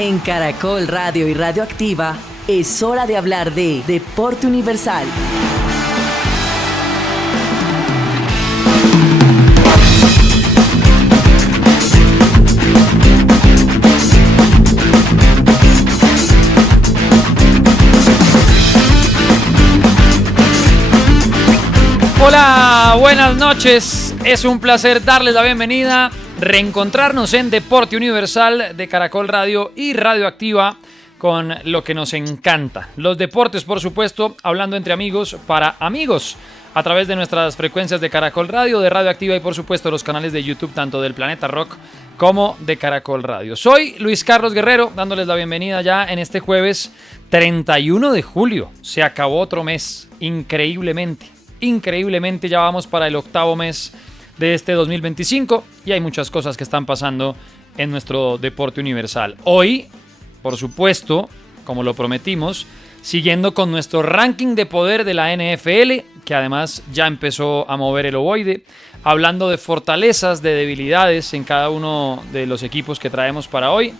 En Caracol Radio y Radioactiva es hora de hablar de Deporte Universal. Hola, buenas noches. Es un placer darles la bienvenida, reencontrarnos en Deporte Universal de Caracol Radio y Radioactiva con lo que nos encanta. Los deportes, por supuesto, hablando entre amigos para amigos, a través de nuestras frecuencias de Caracol Radio, de Radioactiva y por supuesto los canales de YouTube tanto del Planeta Rock como de Caracol Radio. Soy Luis Carlos Guerrero, dándoles la bienvenida ya en este jueves 31 de julio. Se acabó otro mes, increíblemente ya vamos para el octavo mes de este 2025 y hay muchas cosas que están pasando en nuestro deporte universal. Hoy, por supuesto, como lo prometimos, siguiendo con nuestro ranking de poder de la NFL, que además ya empezó a mover el ovoide, hablando de fortalezas, de debilidades en cada uno de los equipos que traemos para hoy.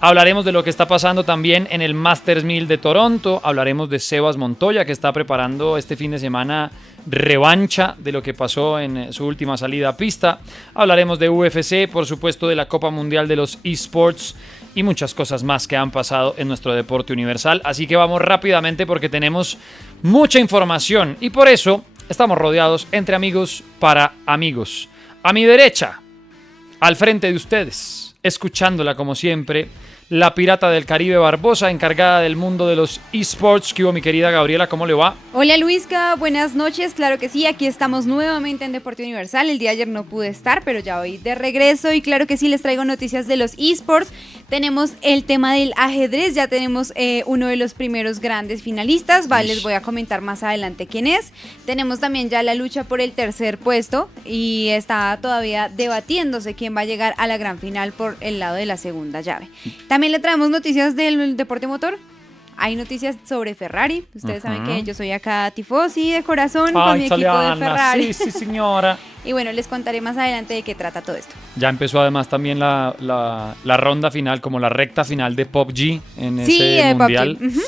Hablaremos de lo que está pasando también en el Masters 1000 de Toronto. Hablaremos de Sebas Montoya, que está preparando este fin de semana revancha de lo que pasó en su última salida a pista. Hablaremos de UFC, por supuesto, de la Copa Mundial de los eSports y muchas cosas más que han pasado en nuestro deporte universal. Así que vamos rápidamente porque tenemos mucha información y por eso estamos rodeados entre amigos para amigos. A mi derecha, al frente de ustedes, escuchándola como siempre, la pirata del Caribe Barbosa, encargada del mundo de los eSports. ¿Qué hubo, mi querida Gabriela? ¿Cómo le va? Hola Luisca, buenas noches. Claro que sí, aquí estamos nuevamente en Deporte Universal. El día de ayer no pude estar, pero ya hoy de regreso. Y claro que sí, les traigo noticias de los eSports. Tenemos el tema del ajedrez, ya tenemos uno de los primeros grandes finalistas. Les voy a comentar más adelante quién es. Tenemos también ya la lucha por el tercer puesto y está todavía debatiéndose quién va a llegar a la gran final por el lado de la segunda llave. También le traemos noticias del deporte motor. Hay noticias sobre Ferrari. Ustedes saben que yo soy acá tifosi de corazón con mi equipo de Ferrari. Sí, señora. Y bueno, les contaré más adelante de qué trata todo esto. Ya empezó además también la ronda final, como la recta final de PUBG en ese mundial. PUBG.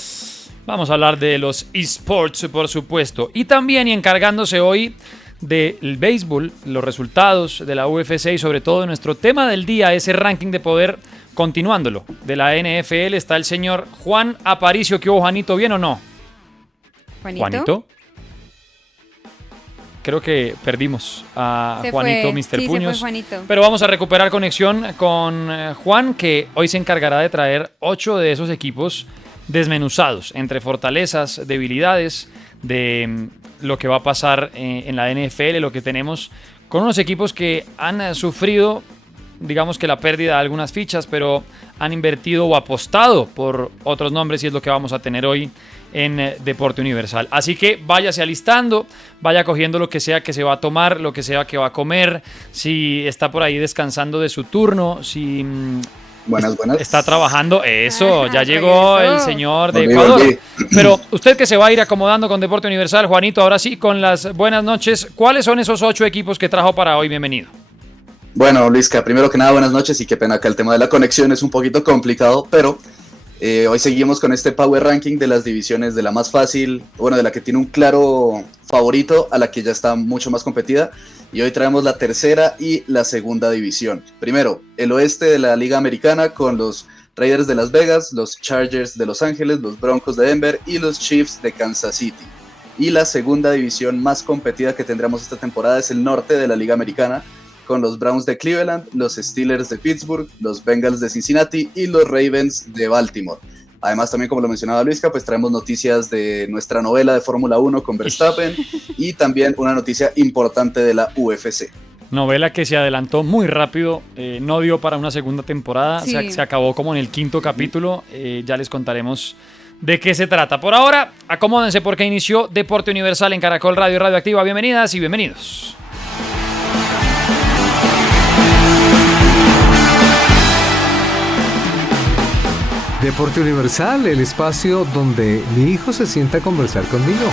Vamos a hablar de los eSports, por supuesto. Y también, y encargándose hoy del béisbol, los resultados de la UFC y sobre todo nuestro tema del día, ese ranking de poder. Continuándolo, de la NFL está el señor Juan Aparicio. ¿Qué hubo, Juanito? ¿Bien o no? ¿Juanito? Creo que perdimos a Juanito, Mr. Puños. Se fue Juanito. Pero vamos a recuperar conexión con Juan, que hoy se encargará de traer 8 de esos equipos desmenuzados, entre fortalezas, debilidades, de lo que va a pasar en la NFL, lo que tenemos con unos equipos que han sufrido, digamos que la pérdida de algunas fichas, pero han invertido o apostado por otros nombres y es lo que vamos a tener hoy en Deporte Universal. Así que váyase alistando, vaya cogiendo lo que sea que se va a tomar, lo que sea que va a comer, si está por ahí descansando de su turno, si buenas. Está trabajando, eso, ya llegó el señor de Volví. Ecuador. Pero usted que se va a ir acomodando con Deporte Universal, Juanito, ahora sí, con las buenas noches, ¿cuáles son esos 8 equipos que trajo para hoy? Bienvenido. Bueno, Luisca, primero que nada, buenas noches y qué pena que el tema de la conexión es un poquito complicado, pero hoy seguimos con este Power Ranking de las divisiones de la más fácil, bueno, de la que tiene un claro favorito a la que ya está mucho más competida, y hoy traemos la tercera y la segunda división. Primero, el oeste de la Liga Americana con los Raiders de Las Vegas, los Chargers de Los Ángeles, los Broncos de Denver y los Chiefs de Kansas City. Y la segunda división más competida que tendremos esta temporada es el norte de la Liga Americana, con los Browns de Cleveland, los Steelers de Pittsburgh, los Bengals de Cincinnati y los Ravens de Baltimore. Además, también como lo mencionaba Luisca, pues traemos noticias de nuestra novela de Fórmula 1 con Verstappen y también una noticia importante de la UFC. Novela que se adelantó muy rápido, no dio para una segunda temporada, Sí. se acabó como en el 5º capítulo, ya les contaremos de qué se trata. Por ahora, acomódense porque inició Deporte Universal en Caracol Radio y Radioactiva. Bienvenidas y bienvenidos. Deporte Universal, el espacio donde mi hijo se sienta a conversar conmigo.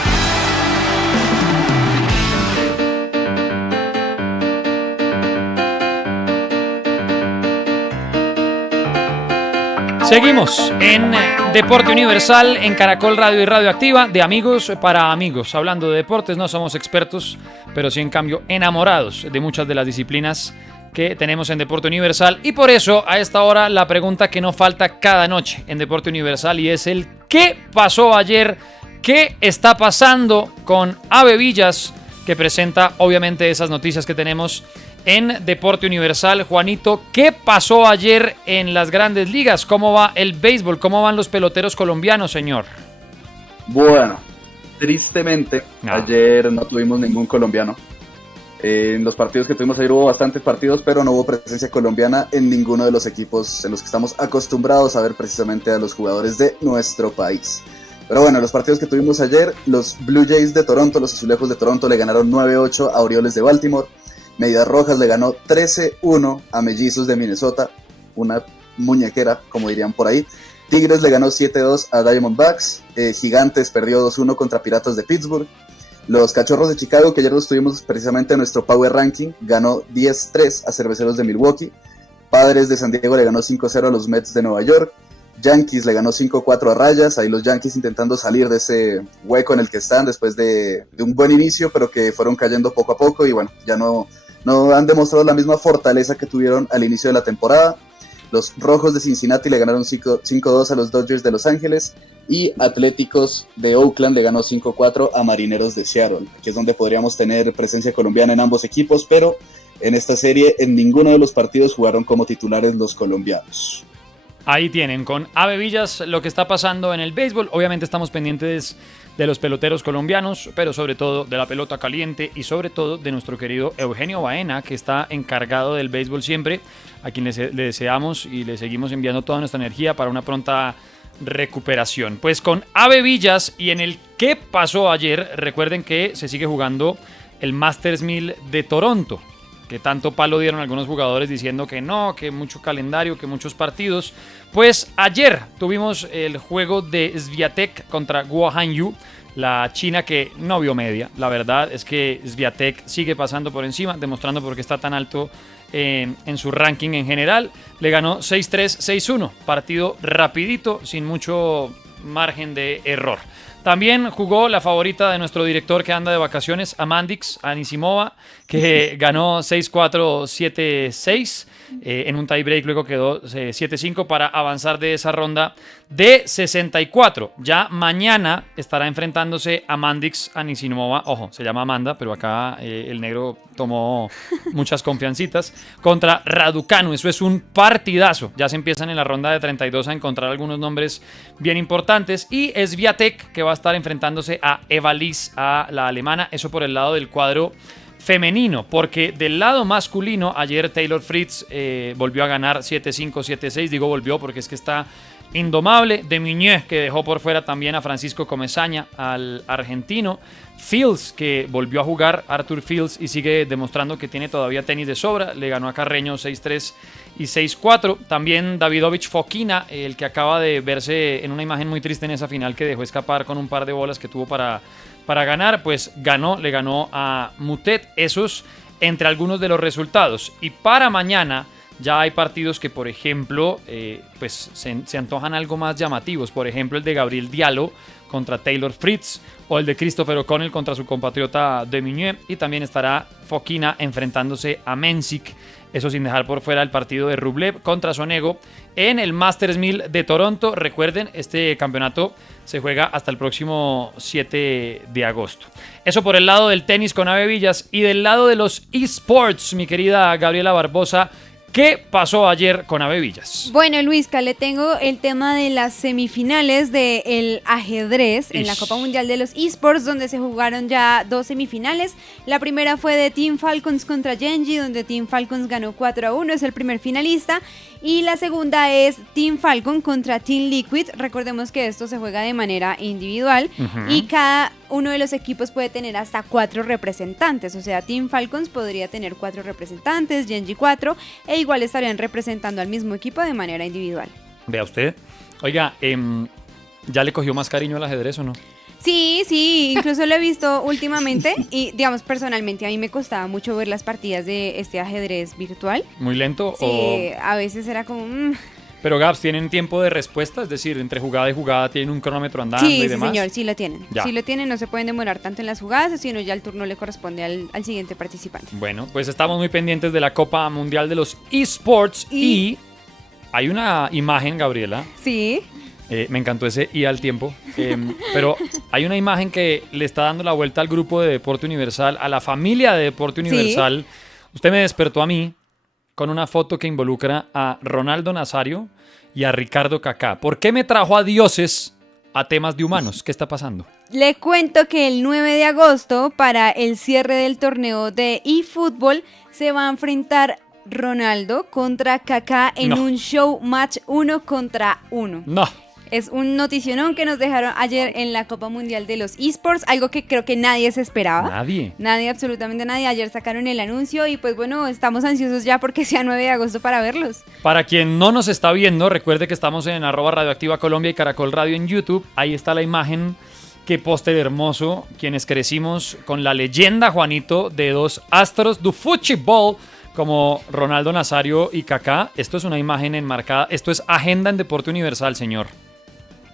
Seguimos en Deporte Universal, en Caracol Radio y Radioactiva, de amigos para amigos. Hablando de deportes, no somos expertos, pero sí en cambio enamorados de muchas de las disciplinas que tenemos en Deporte Universal. Y por eso, a esta hora, la pregunta que no falta cada noche en Deporte Universal, y es el ¿qué pasó ayer? ¿Qué está pasando con Ave Villas? Que presenta obviamente esas noticias que tenemos en Deporte Universal. Juanito, ¿qué pasó ayer en las grandes ligas? ¿Cómo va el béisbol? ¿Cómo van los peloteros colombianos, señor? Bueno, tristemente, ayer no tuvimos ningún colombiano. En los partidos que tuvimos ayer hubo bastantes partidos, pero no hubo presencia colombiana en ninguno de los equipos en los que estamos acostumbrados a ver precisamente a los jugadores de nuestro país. Pero bueno, los partidos que tuvimos ayer, los Blue Jays de Toronto, los Azulejos de Toronto le ganaron 9-8 a Orioles de Baltimore. Medias Rojas le ganó 13-1 a Mellizos de Minnesota, una muñequera, como dirían por ahí. Tigres le ganó 7-2 a Diamondbacks. Gigantes perdió 2-1 contra Piratas de Pittsburgh. Los Cachorros de Chicago, que ayer los tuvimos precisamente en nuestro Power Ranking, ganó 10-3 a Cerveceros de Milwaukee. Padres de San Diego le ganó 5-0 a los Mets de Nueva York. Yankees le ganó 5-4 a Rayas, ahí los Yankees intentando salir de ese hueco en el que están después de un buen inicio, pero que fueron cayendo poco a poco y bueno, ya no han demostrado la misma fortaleza que tuvieron al inicio de la temporada. Los Rojos de Cincinnati le ganaron 5-2 a los Dodgers de Los Ángeles y Atléticos de Oakland le ganó 5-4 a Marineros de Seattle, que es donde podríamos tener presencia colombiana en ambos equipos, pero en esta serie en ninguno de los partidos jugaron como titulares los colombianos. Ahí tienen con Ave Villas lo que está pasando en el béisbol. Obviamente estamos pendientes de los peloteros colombianos, pero sobre todo de la pelota caliente y sobre todo de nuestro querido Eugenio Baena, que está encargado del béisbol siempre, a quien le deseamos y le seguimos enviando toda nuestra energía para una pronta recuperación. Pues con Ave Villas y en el ¿qué pasó ayer? Recuerden que se sigue jugando el Masters 1000 de Toronto, que tanto palo dieron algunos jugadores diciendo que no, que mucho calendario, que muchos partidos. Pues ayer tuvimos el juego de Swiatek contra Guo Hanyu, la china que no vio media. La verdad es que Swiatek sigue pasando por encima, demostrando por qué está tan alto en su ranking en general. Le ganó 6-3, 6-1, partido rapidito, sin mucho margen de error. También jugó la favorita de nuestro director que anda de vacaciones, Amandix Anisimova, que ganó 6-4, 7-6. En un tiebreak luego quedó 7-5 para avanzar de esa ronda de 64. Ya mañana estará enfrentándose Amandix Anisimova. Ojo, se llama Amanda, pero acá el negro tomó muchas confiancitas. Contra Raducanu. Eso es un partidazo. Ya se empiezan en la ronda de 32 a encontrar algunos nombres bien importantes. Y Swiatek, que va a estar enfrentándose a Eva Liz, a la alemana. Eso por el lado del cuadro femenino, porque del lado masculino ayer Taylor Fritz volvió a ganar 7-5, 7-6, digo volvió porque es que está indomable. De Muñoz, que dejó por fuera también a Francisco Comesaña, al argentino. Fields, que volvió a jugar, Arthur Fields, y sigue demostrando que tiene todavía tenis de sobra, le ganó a Carreño 6-3 y 6-4. También Davidovich Fokina, el que acaba de verse en una imagen muy triste en esa final que dejó escapar con un par de bolas que tuvo para ganar, pues le ganó a Mutet. Esos entre algunos de los resultados. Y para mañana ya hay partidos que, por ejemplo, pues se antojan algo más llamativos. Por ejemplo, el de Gabriel Diallo contra Taylor Fritz, o el de Christopher O'Connell contra su compatriota de Muñoz. Y también estará Fokina enfrentándose a Mensik. Eso sin dejar por fuera el partido de Rublev contra Sonego en el Masters 1000 de Toronto. Recuerden, este campeonato se juega hasta el próximo 7 de agosto. Eso por el lado del tenis con Ave Villas. Y del lado de los eSports, mi querida Gabriela Barbosa, ¿qué pasó ayer con Ave Villas? Bueno, Luisca, le tengo el tema de las semifinales del ajedrez en la Copa Mundial de los eSports, donde se jugaron ya 2 semifinales. La primera fue de Team Falcons contra Genji, donde Team Falcons ganó 4-1, es el primer finalista. Y la segunda es Team Falcon contra Team Liquid. Recordemos que esto se juega de manera individual y cada uno de los equipos puede tener hasta 4 representantes. O sea, Team Falcons podría tener 4 representantes, Genji 4, e igual estarían representando al mismo equipo de manera individual. Vea usted. Oiga, ¿ya le cogió más cariño al ajedrez o no? Sí, incluso lo he visto últimamente y, digamos, personalmente a mí me costaba mucho ver las partidas de este ajedrez virtual. ¿Muy lento? Sí, a veces era como... Pero Gabs, ¿tienen tiempo de respuesta? Es decir, entre jugada y jugada tienen un cronómetro andando Sí, y sí, demás. señor, sí lo tienen. Ya. Sí lo tienen, no se pueden demorar tanto en las jugadas, sino ya el turno le corresponde al siguiente participante. Bueno, pues estamos muy pendientes de la Copa Mundial de los eSports y hay una imagen, Gabriela. Sí. Me encantó ese y al tiempo. Pero hay una imagen que le está dando la vuelta al grupo de Deporte Universal, a la familia de Deporte Universal. Usted me despertó a mí con una foto que involucra a Ronaldo Nazario y a Ricardo Kaká. ¿Por qué me trajo a dioses a temas de humanos? ¿Qué está pasando? Le cuento que el 9 de agosto, para el cierre del torneo de eFootball, se va a enfrentar Ronaldo contra Kaká en No. un show match 1 contra 1. No. Es un noticionón que nos dejaron ayer en la Copa Mundial de los eSports, algo que creo que nadie se esperaba. Nadie. Nadie, absolutamente nadie. Ayer sacaron el anuncio y pues bueno, estamos ansiosos ya porque sea 9 de agosto para verlos. Para quien no nos está viendo, recuerde que estamos en @Radioactiva Colombia y Caracol Radio en YouTube. Ahí está la imagen. Qué póster hermoso. Quienes crecimos con la leyenda, Juanito, de dos astros du fútbol como Ronaldo Nazario y Kaká. Esto es una imagen enmarcada. Esto es agenda en Deporte Universal, señor.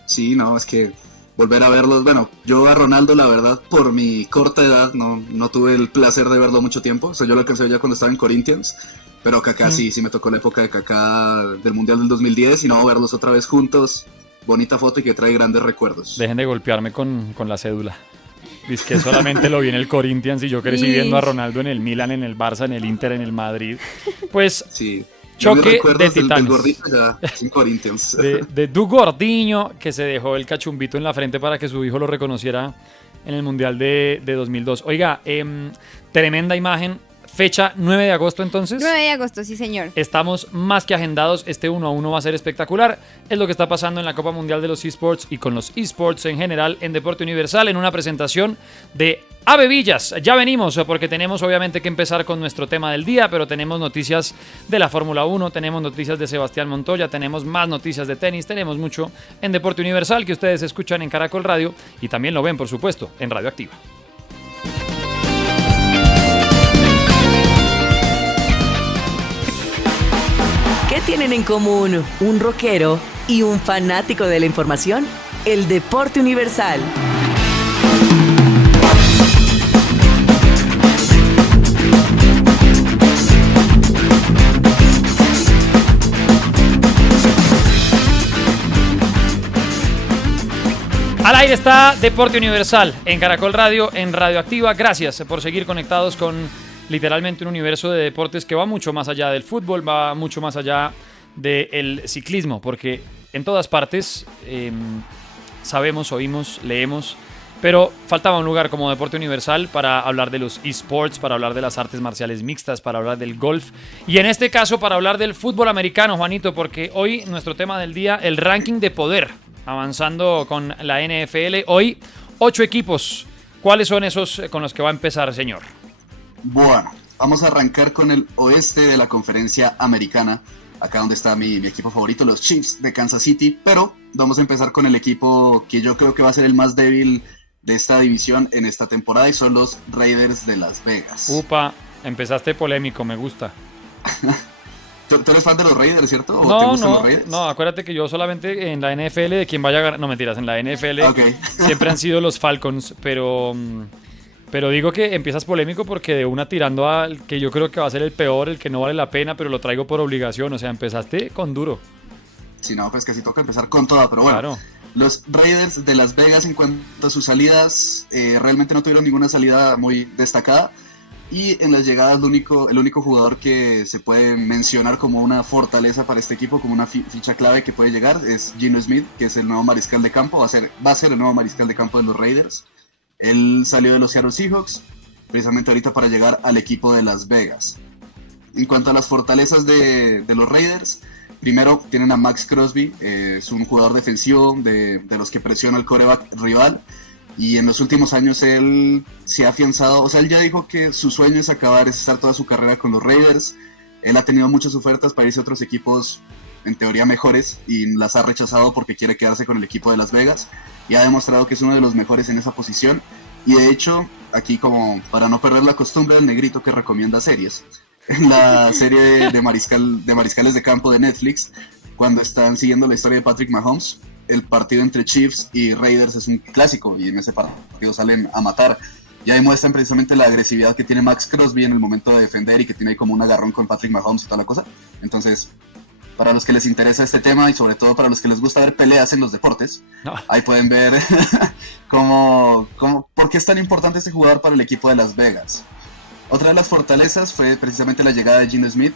Sí, no, es que volver a verlos, bueno, yo a Ronaldo, la verdad, por mi corta edad, no tuve el placer de verlo mucho tiempo, o sea, yo lo alcancé ya cuando estaba en Corinthians, pero Kaká sí me tocó la época de Kaká del Mundial del 2010 y no verlos otra vez juntos, bonita foto y que trae grandes recuerdos. Dejen de golpearme con la cédula. Dice que solamente lo vi en el Corinthians y yo crecí viendo a Ronaldo en el Milan, en el Barça, en el Inter, en el Madrid. Pues Sí. choque Yo de del titanes. gordito ya sin Corinthians. De Du Gordiño, que se dejó el cachumbito en la frente para que su hijo lo reconociera en el Mundial de 2002. Oiga, tremenda imagen. Fecha 9 de agosto entonces. 9 de agosto, sí señor. Estamos más que agendados. Este 1-1 va a ser espectacular. Es lo que está pasando en la Copa Mundial de los eSports y con los eSports en general en Deporte Universal en una presentación de Ave Villas. Ya venimos porque tenemos obviamente que empezar con nuestro tema del día, pero tenemos noticias de la Fórmula 1, tenemos noticias de Sebastián Montoya, tenemos más noticias de tenis, tenemos mucho en Deporte Universal que ustedes escuchan en Caracol Radio y también lo ven, por supuesto, en Radioactiva. ¿Qué tienen en común un rockero y un fanático de la información? El Deporte Universal. Al aire está Deporte Universal en Caracol Radio, en Radioactiva. Gracias por seguir conectados con literalmente un universo de deportes que va mucho más allá del fútbol, va mucho más allá del ciclismo, porque en todas partes sabemos, oímos, leemos, pero faltaba un lugar como Deporte Universal para hablar de los eSports, para hablar de las artes marciales mixtas, para hablar del golf y en este caso para hablar del fútbol americano, Juanito, porque hoy nuestro tema del día, el ranking de poder, avanzando con la NFL. Hoy 8 equipos. ¿Cuáles son esos con los que va a empezar, señor? Bueno, vamos a arrancar con el oeste de la conferencia americana, acá donde está mi equipo favorito, los Chiefs de Kansas City, pero vamos a empezar con el equipo que yo creo que va a ser el más débil de esta división en esta temporada y son los Raiders de Las Vegas. Upa, empezaste polémico, me gusta. ¿Tú eres fan de los Raiders, cierto? ¿O te gustan los Raiders? No, acuérdate que yo solamente en la NFL de quien vaya a ganar, no mentiras, en la NFL Okay. siempre han sido los Falcons, pero digo que empiezas polémico porque de una tirando al que yo creo que va a ser el peor, el que no vale la pena, pero lo traigo por obligación, o sea, empezaste con duro. Sí, no, pues que sí toca empezar con toda, pero bueno. Claro. Los Raiders de Las Vegas en cuanto a sus salidas, realmente no tuvieron ninguna salida muy destacada. Y en las llegadas el único jugador que se puede mencionar como una fortaleza para este equipo, como una ficha clave que puede llegar, es Geno Smith, que es el nuevo mariscal de campo, va a ser el nuevo mariscal de campo de los Raiders. Él salió de los Seattle Seahawks, precisamente ahorita para llegar al equipo de Las Vegas. En cuanto a las fortalezas de los Raiders, primero tienen a Max Crosby, es un jugador defensivo de los que presiona al quarterback rival. Y en los últimos años él se ha afianzado, o sea, él ya dijo que su sueño es estar toda su carrera con los Raiders. Él ha tenido muchas ofertas para irse a otros equipos, en teoría mejores, y las ha rechazado porque quiere quedarse con el equipo de Las Vegas. Y ha demostrado que es uno de los mejores en esa posición. Y de hecho, aquí como para no perder la costumbre del negrito que recomienda series, en la serie de mariscales de campo de Netflix, cuando están siguiendo la historia de Patrick Mahomes, el partido entre Chiefs y Raiders es un clásico y en ese partido salen a matar. Y ahí muestran precisamente la agresividad que tiene Max Crosby en el momento de defender y que tiene ahí como un agarrón con Patrick Mahomes y toda la cosa. Entonces, para los que les interesa este tema y sobre todo para los que les gusta ver peleas en los deportes, ahí pueden ver por qué es tan importante este jugador para el equipo de Las Vegas. Otra de las fortalezas fue precisamente la llegada de Geno Smith.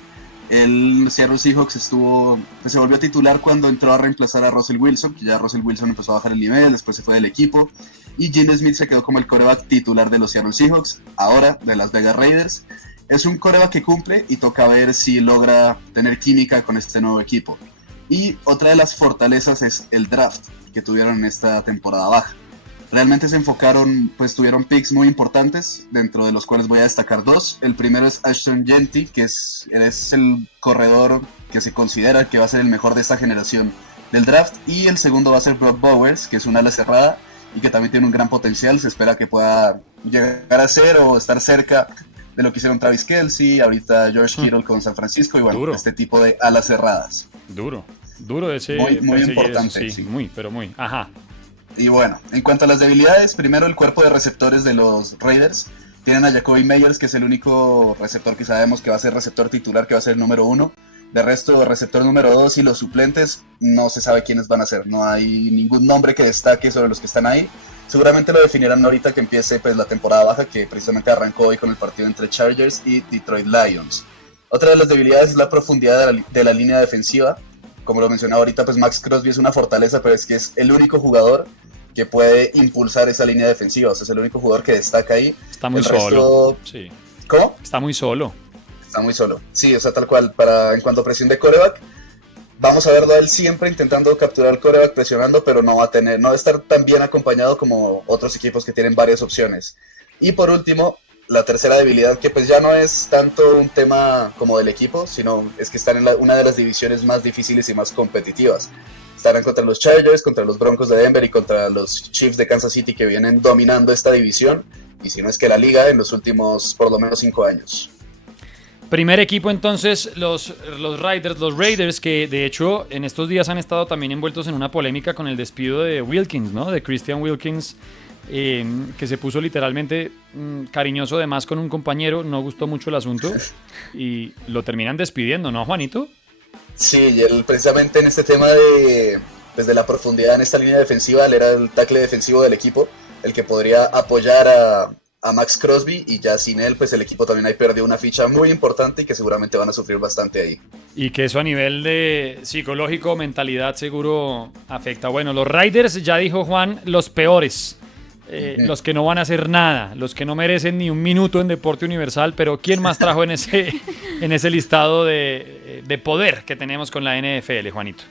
El Seattle Seahawks se volvió titular cuando entró a reemplazar a Russell Wilson, que ya Russell Wilson empezó a bajar el nivel, después se fue del equipo, y Geno Smith se quedó como el quarterback titular de los Seattle Seahawks, ahora de Las Vegas Raiders. Es un quarterback que cumple y toca ver si logra tener química con este nuevo equipo. Y otra de las fortalezas es el draft que tuvieron en esta temporada baja. Realmente se enfocaron, pues tuvieron picks muy importantes, dentro de los cuales voy a destacar dos. El primero es Ashton Jeanty, que es el corredor que se considera que va a ser el mejor de esta generación del draft. Y el segundo va a ser Brock Bowers, que es un ala cerrada y que también tiene un gran potencial. Se espera que pueda llegar a ser o estar cerca de lo que hicieron Travis Kelce, ahorita George Kittle con San Francisco y bueno, Duro. Este tipo de alas cerradas. Duro ese. Muy importante. Eso, sí, muy, pero muy. Ajá. Y bueno, en cuanto a las debilidades, primero el cuerpo de receptores de los Raiders. Tienen a Jacoby Meyers, que es el único receptor que sabemos que va a ser receptor titular, que va a ser el número 1. De resto, receptor número 2 y los suplentes, no se sabe quiénes van a ser. No hay ningún nombre que destaque sobre los que están ahí. Seguramente lo definirán ahorita que empiece pues, la temporada baja, que precisamente arrancó hoy con el partido entre Chargers y Detroit Lions. Otra de las debilidades es la profundidad de la línea defensiva. Como lo mencionaba ahorita, pues Max Crosby es una fortaleza, pero es que es el único jugador que puede impulsar esa línea defensiva. O sea, es el único jugador que destaca ahí. Está muy solo. Sí. ¿Cómo? Está muy solo. Está muy solo. Sí, o sea, tal cual. En cuanto a presión de quarterback, vamos a verlo a él siempre intentando capturar el quarterback, presionando, pero no va a estar tan bien acompañado como otros equipos que tienen varias opciones. Y por último, la tercera debilidad, que pues ya no es tanto un tema como del equipo, sino es que están en una de las divisiones más difíciles y más competitivas. Estarán contra los Chargers, contra los Broncos de Denver y contra los Chiefs de Kansas City, que vienen dominando esta división, y si no es que la liga en los últimos por lo menos 5 años. Primer equipo entonces, los Raiders, que de hecho en estos días han estado también envueltos en una polémica con el despido de Wilkins, ¿no? De Christian Wilkins, que se puso literalmente cariñoso de más con un compañero, no gustó mucho el asunto y lo terminan despidiendo, ¿no, Juanito? Sí, y él precisamente en este tema de la profundidad en esta línea defensiva, él era el tackle defensivo del equipo, el que podría apoyar a Max Crosby, y ya sin él pues el equipo también ahí perdió una ficha muy importante y que seguramente van a sufrir bastante ahí. Y que eso a nivel de psicológico, mentalidad seguro afecta. Bueno, los Raiders, ya dijo Juan, los peores. Los que no van a hacer nada, los que no merecen ni un minuto en Deporte Universal, pero ¿quién más trajo en ese listado de poder que tenemos con la NFL, Juanito?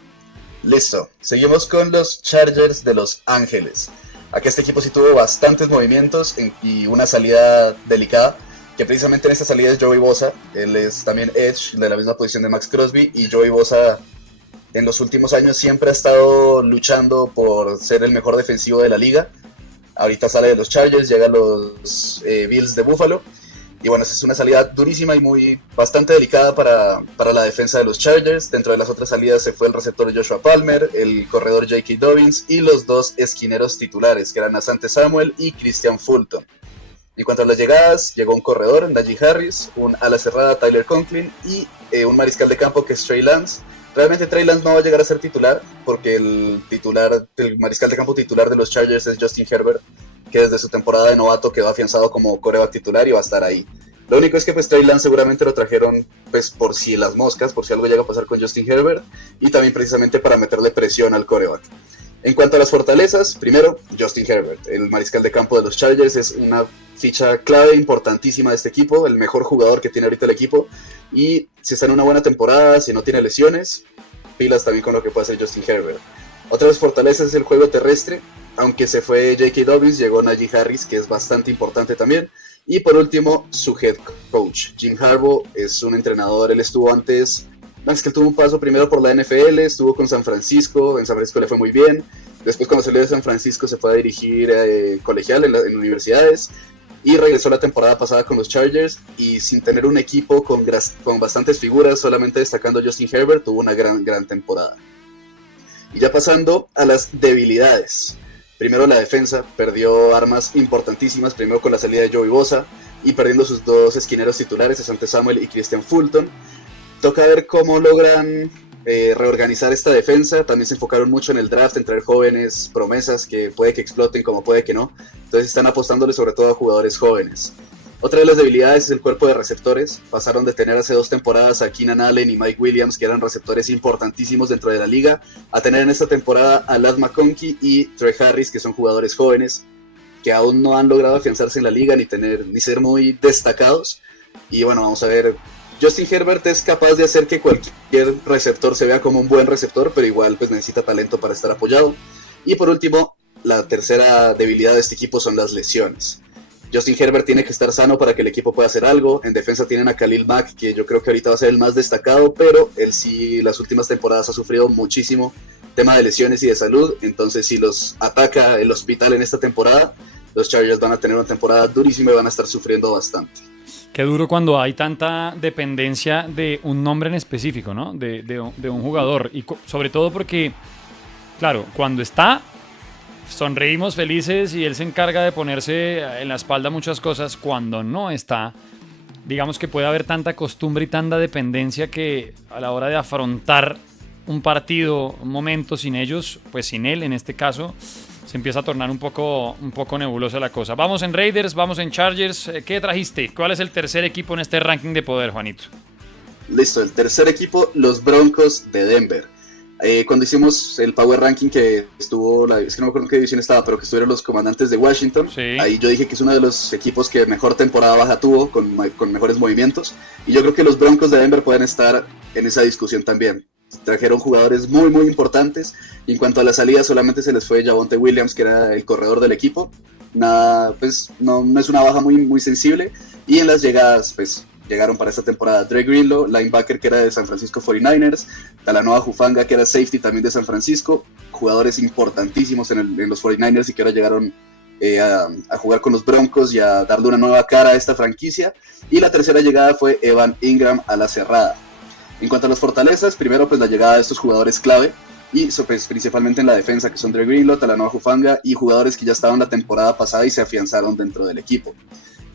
Listo, seguimos con los Chargers de Los Ángeles. Aquí este equipo sí tuvo bastantes movimientos y una salida delicada, que precisamente en esta salida es Joey Bosa. Él es también edge de la misma posición de Max Crosby, y Joey Bosa en los últimos años siempre ha estado luchando por ser el mejor defensivo de la liga. Ahorita sale de los Chargers, llega a los Bills de Buffalo. Y bueno, esa es una salida durísima y bastante delicada para la defensa de los Chargers. Dentro de las otras salidas se fue el receptor Joshua Palmer, el corredor J.K. Dobbins y los dos esquineros titulares, que eran Asante Samuel y Christian Fulton. En cuanto a las llegadas, llegó un corredor, Najee Harris, un ala cerrada, Tyler Conklin, y un mariscal de campo que es Trey Lance. Realmente Trey Lance no va a llegar a ser titular, porque el mariscal de campo titular de los Chargers es Justin Herbert, que desde su temporada de novato quedó afianzado como quarterback titular y va a estar ahí. Lo único es que pues Trey Lance seguramente lo trajeron pues por si las moscas, por si algo llega a pasar con Justin Herbert, y también precisamente para meterle presión al quarterback. En cuanto a las fortalezas, primero Justin Herbert, el mariscal de campo de los Chargers, es una ficha clave importantísima de este equipo, el mejor jugador que tiene ahorita el equipo, y si está en una buena temporada, si no tiene lesiones, pilas también con lo que puede hacer Justin Herbert. Otra de las fortalezas es el juego terrestre. Aunque se fue J.K. Dobbins, llegó Najee Harris, que es bastante importante también. Y por último, su head coach, Jim Harbaugh, es un entrenador. Él estuvo antes, es que él tuvo un paso primero por la NFL, estuvo con San Francisco, en San Francisco le fue muy bien. Después cuando salió de San Francisco se fue a dirigir colegial en universidades. y regresó la temporada pasada con los Chargers y sin tener un equipo con bastantes figuras, solamente destacando Justin Herbert, tuvo una gran temporada. Y ya pasando a las debilidades. Primero la defensa, perdió armas importantísimas, primero con la salida de Joey Bosa y perdiendo sus dos esquineros titulares, Asante Samuel y Christian Fulton. Toca ver cómo logran reorganizar esta defensa. También se enfocaron mucho en el draft, en traer jóvenes promesas que puede que exploten como puede que no. Entonces están apostándole sobre todo a jugadores jóvenes. Otra de las debilidades es el cuerpo de receptores. Pasaron de tener hace 2 temporadas a Keenan Allen y Mike Williams, que eran receptores importantísimos dentro de la liga, a tener en esta temporada a Ladd McConkey y Trey Harris, que son jugadores jóvenes que aún no han logrado afianzarse en la liga ni ser muy destacados. Y bueno, vamos a ver. Justin Herbert es capaz de hacer que cualquier receptor se vea como un buen receptor, pero igual pues necesita talento para estar apoyado. Y por último, la tercera debilidad de este equipo son las lesiones. Justin Herbert tiene que estar sano para que el equipo pueda hacer algo. En defensa tienen a Khalil Mack, que yo creo que ahorita va a ser el más destacado, pero él sí las últimas temporadas ha sufrido muchísimo tema de lesiones y de salud. Entonces si los ataca el hospital en esta temporada, los Chargers van a tener una temporada durísima y van a estar sufriendo bastante. Qué duro cuando hay tanta dependencia de un nombre en específico, ¿no? De un jugador. Y sobre todo porque, claro, cuando está, sonreímos felices y él se encarga de ponerse en la espalda muchas cosas. Cuando no está, digamos que puede haber tanta costumbre y tanta dependencia que a la hora de afrontar un partido, un momento sin ellos, pues sin él en este caso, se empieza a tornar un poco nebulosa la cosa. Vamos en Raiders, vamos en Chargers. ¿Qué trajiste? ¿Cuál es el tercer equipo en este ranking de poder, Juanito? Listo, el tercer equipo, los Broncos de Denver. Cuando hicimos el Power Ranking que estuvo, es que no me acuerdo en qué división estaba, pero que estuvieron los Comandantes de Washington, sí. Ahí yo dije que es uno de los equipos que mejor temporada baja tuvo, con mejores movimientos, y yo creo que los Broncos de Denver pueden estar en esa discusión también. Trajeron jugadores muy importantes, y en cuanto a la salida solamente se les fue Javonte Williams, que era el corredor del equipo. Nada, pues no es una baja muy sensible, y en las llegadas, pues llegaron para esta temporada Dre Greenlaw, linebacker que era de San Francisco 49ers, Talanoa Hufanga que era safety también de San Francisco, jugadores importantísimos en los 49ers y que ahora llegaron a jugar con los Broncos y a darle una nueva cara a esta franquicia. Y la tercera llegada fue Evan Ingram a la cerrada. En cuanto a las fortalezas, primero pues la llegada de estos jugadores clave, y pues, principalmente en la defensa, que son Dre Greenlaw, Talanoa Hufanga y jugadores que ya estaban la temporada pasada y se afianzaron dentro del equipo.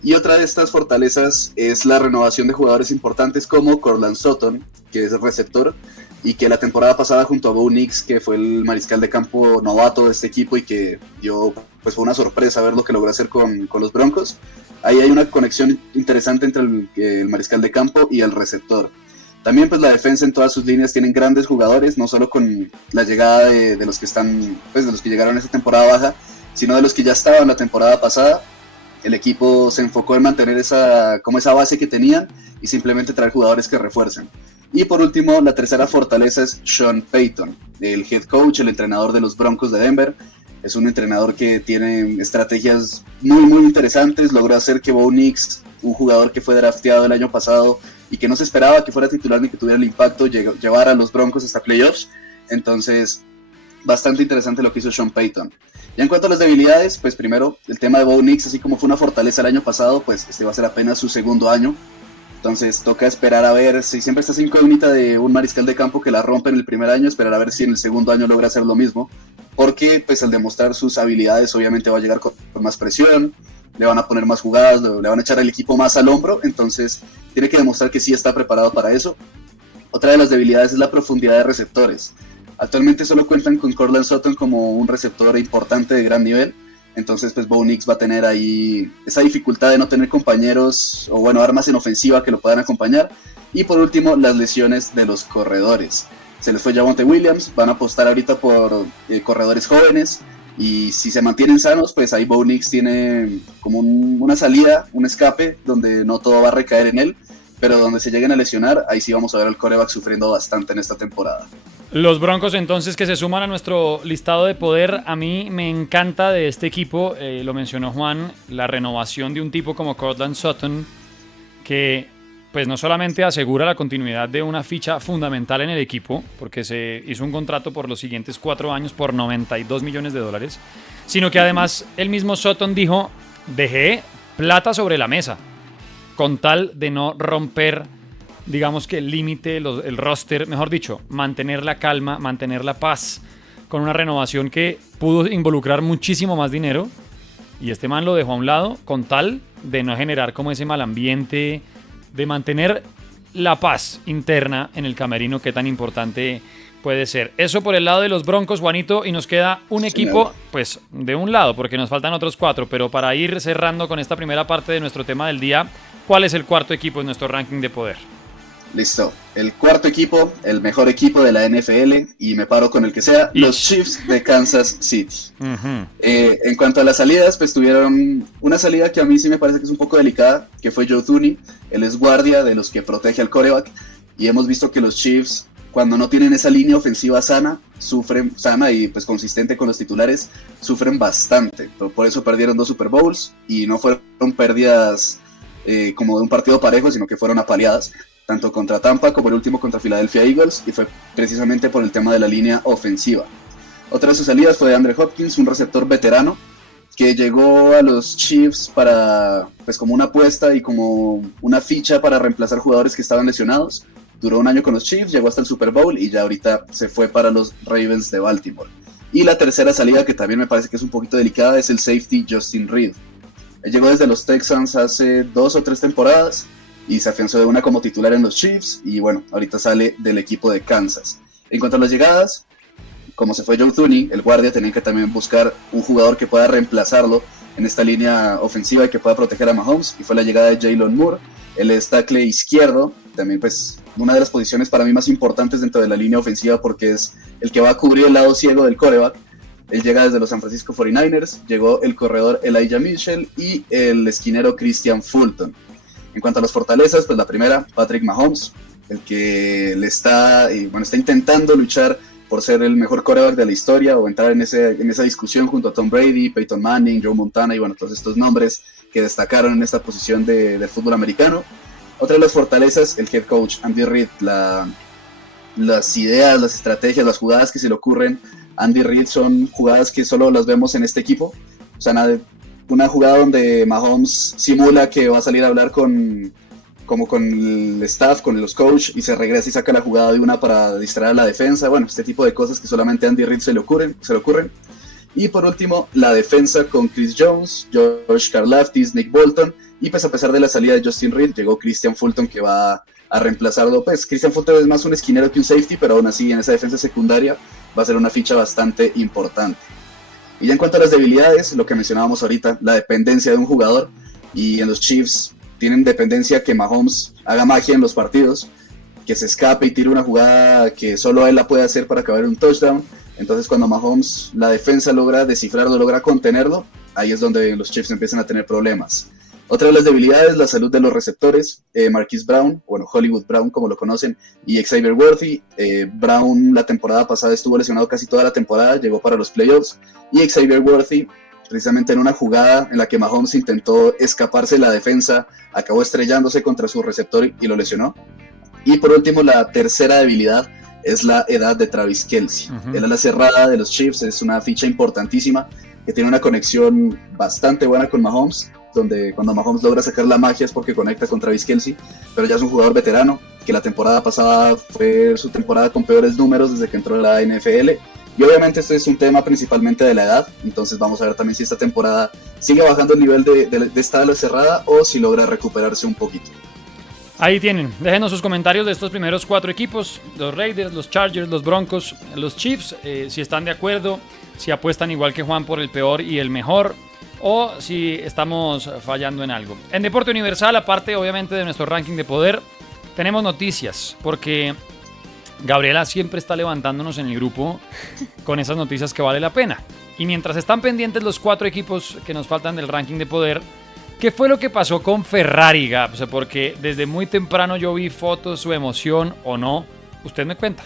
Y otra de estas fortalezas es la renovación de jugadores importantes como Courtland Sutton, que es el receptor, y que la temporada pasada junto a Bo Nix, que fue el mariscal de campo novato de este equipo y que pues fue una sorpresa ver lo que logró hacer con los Broncos. Ahí hay una conexión interesante entre el mariscal de campo y el receptor. También pues la defensa en todas sus líneas tienen grandes jugadores, no solo con la llegada de los que están, pues de los que llegaron esta temporada baja, sino de los que ya estaban la temporada pasada. El equipo se enfocó en mantener esa base que tenían y simplemente traer jugadores que refuercen. Y por último, la tercera fortaleza es Sean Payton, el head coach, el entrenador de los Broncos de Denver. Es un entrenador que tiene estrategias muy interesantes. Logró hacer que Bo Nix, un jugador que fue drafteado el año pasado y que no se esperaba que fuera titular ni que tuviera el impacto, llevara a los Broncos hasta playoffs. Entonces, bastante interesante lo que hizo Sean Payton. Y en cuanto a las debilidades, pues primero el tema de Bo Nix, así como fue una fortaleza el año pasado, pues este va a ser apenas su segundo año. Entonces toca esperar a ver si siempre está esa incógnita de un mariscal de campo que la rompe en el primer año, esperar a ver si en el segundo año logra hacer lo mismo, porque pues al demostrar sus habilidades obviamente va a llegar con más presión, le van a poner más jugadas, le van a echar al equipo más al hombro, entonces tiene que demostrar que sí está preparado para eso. Otra de las debilidades es la profundidad de receptores. Actualmente solo cuentan con Courtland Sutton como un receptor importante de gran nivel, entonces pues Bo Nix va a tener ahí esa dificultad de no tener compañeros o armas en ofensiva que lo puedan acompañar. Y por último, las lesiones de los corredores. Se les fue Javonte Williams, van a apostar ahorita por corredores jóvenes, y si se mantienen sanos, pues ahí Bo Nix tiene como una salida, un escape, donde no todo va a recaer en él, pero donde se lleguen a lesionar, ahí sí vamos a ver al quarterback sufriendo bastante en esta temporada. Los Broncos entonces que se suman a nuestro listado de poder. A mí me encanta de este equipo, lo mencionó Juan, la renovación de un tipo como Courtland Sutton, que pues no solamente asegura la continuidad de una ficha fundamental en el equipo, porque se hizo un contrato por los siguientes 4 años por $92 millones, sino que además el mismo Sutton dijo: dejé plata sobre la mesa, con tal de no romper, digamos que el límite, el roster, mejor dicho, mantener la calma, mantener la paz, con una renovación que pudo involucrar muchísimo más dinero, y este man lo dejó a un lado con tal de no generar como ese mal ambiente, de mantener la paz interna en el camerino, que tan importante puede ser. Eso por el lado de los Broncos, Juanito, y nos queda un equipo, pues, de un lado, porque nos faltan otros 4, pero para ir cerrando con esta primera parte de nuestro tema del día, ¿cuál es el cuarto equipo en nuestro ranking de poder? Listo. El cuarto equipo, el mejor equipo de la NFL, y me paro con el que sea, los Chiefs de Kansas City. Uh-huh. En cuanto a las salidas, pues tuvieron una salida que a mí sí me parece que es un poco delicada, que fue Joe Thuney. Él es guardia de los que protege al quarterback, y hemos visto que los Chiefs, cuando no tienen esa línea ofensiva sana y pues consistente con los titulares, sufren bastante. Por eso perdieron 2 Super Bowls, y no fueron pérdidas como de un partido parejo, sino que fueron apaleadas, tanto contra Tampa como el último contra Philadelphia Eagles, y fue precisamente por el tema de la línea ofensiva. Otra de sus salidas fue de Andre Hopkins, un receptor veterano que llegó a los Chiefs para, pues, como una apuesta y como una ficha para reemplazar jugadores que estaban lesionados. Duró un año con los Chiefs, llegó hasta el Super Bowl y ya ahorita se fue para los Ravens de Baltimore. Y la tercera salida, que también me parece que es un poquito delicada, es el safety Justin Reed. Él llegó desde los Texans hace 2 o 3 temporadas y se afianzó de una como titular en los Chiefs, y bueno, ahorita sale del equipo de Kansas. En cuanto a las llegadas, como se fue Joe Thuney, el guardia, tenían que también buscar un jugador que pueda reemplazarlo en esta línea ofensiva y que pueda proteger a Mahomes, y fue la llegada de Jalen Moore. Él es tackle izquierdo, también pues una de las posiciones para mí más importantes dentro de la línea ofensiva, porque es el que va a cubrir el lado ciego del quarterback. Él llega desde los San Francisco 49ers, llegó el corredor Elijah Mitchell y el esquinero Christian Fulton. En cuanto a las fortalezas, pues la primera, Patrick Mahomes, el que está intentando luchar por ser el mejor quarterback de la historia o entrar en esa discusión junto a Tom Brady, Peyton Manning, Joe Montana y bueno, todos estos nombres que destacaron en esta posición del fútbol americano. Otra de las fortalezas, el head coach Andy Reid, las ideas, las estrategias, las jugadas que se le ocurren a Andy Reid son jugadas que solo las vemos en este equipo. O sea, una jugada donde Mahomes simula que va a salir a hablar con el staff, con los coaches, y se regresa y saca la jugada de una para distraer a la defensa. Bueno, este tipo de cosas que solamente a Andy Reid se le ocurren. Y por último, la defensa con Chris Jones, Josh Karlaftis, Nick Bolton, y pues a pesar de la salida de Justin Reed, llegó Christian Fulton, que va a reemplazarlo. Pues Christian Fulton es más un esquinero que un safety, pero aún así en esa defensa secundaria va a ser una ficha bastante importante. Y ya en cuanto a las debilidades, lo que mencionábamos ahorita, la dependencia de un jugador, y en los Chiefs tienen dependencia que Mahomes haga magia en los partidos, que se escape y tire una jugada que solo él la puede hacer para acabar un touchdown. Entonces cuando Mahomes, la defensa logra descifrarlo, logra contenerlo, ahí es donde los Chiefs empiezan a tener problemas. Otra de las debilidades, la salud de los receptores, Marquise Brown, bueno, Hollywood Brown como lo conocen, y Xavier Worthy. Brown la temporada pasada estuvo lesionado casi toda la temporada, llegó para los playoffs, y Xavier Worthy, precisamente en una jugada en la que Mahomes intentó escaparse de la defensa, acabó estrellándose contra su receptor y lo lesionó. Y por último, la tercera debilidad es la edad de Travis Kelce. Uh-huh. Él a la cerrada de los Chiefs es una ficha importantísima, que tiene una conexión bastante buena con Mahomes, donde cuando Mahomes logra sacar la magia es porque conecta con Travis Kelce, pero ya es un jugador veterano, que la temporada pasada fue su temporada con peores números desde que entró a la NFL, y obviamente este es un tema principalmente de la edad. Entonces vamos a ver también si esta temporada sigue bajando el nivel de esta ala cerrada o si logra recuperarse un poquito. Ahí tienen, déjenos sus comentarios de estos primeros 4 equipos, los Raiders, los Chargers, los Broncos, los Chiefs, si están de acuerdo, si apuestan igual que Juan por el peor y el mejor, o si estamos fallando en algo. En Deporte Universal, aparte obviamente de nuestro ranking de poder, tenemos noticias, porque Gabriela siempre está levantándonos en el grupo con esas noticias que vale la pena. Y mientras están pendientes los 4 equipos que nos faltan del ranking de poder, ¿qué fue lo que pasó con Ferrari, Gab? O sea, porque desde muy temprano yo vi fotos, su emoción o no. Usted me cuenta.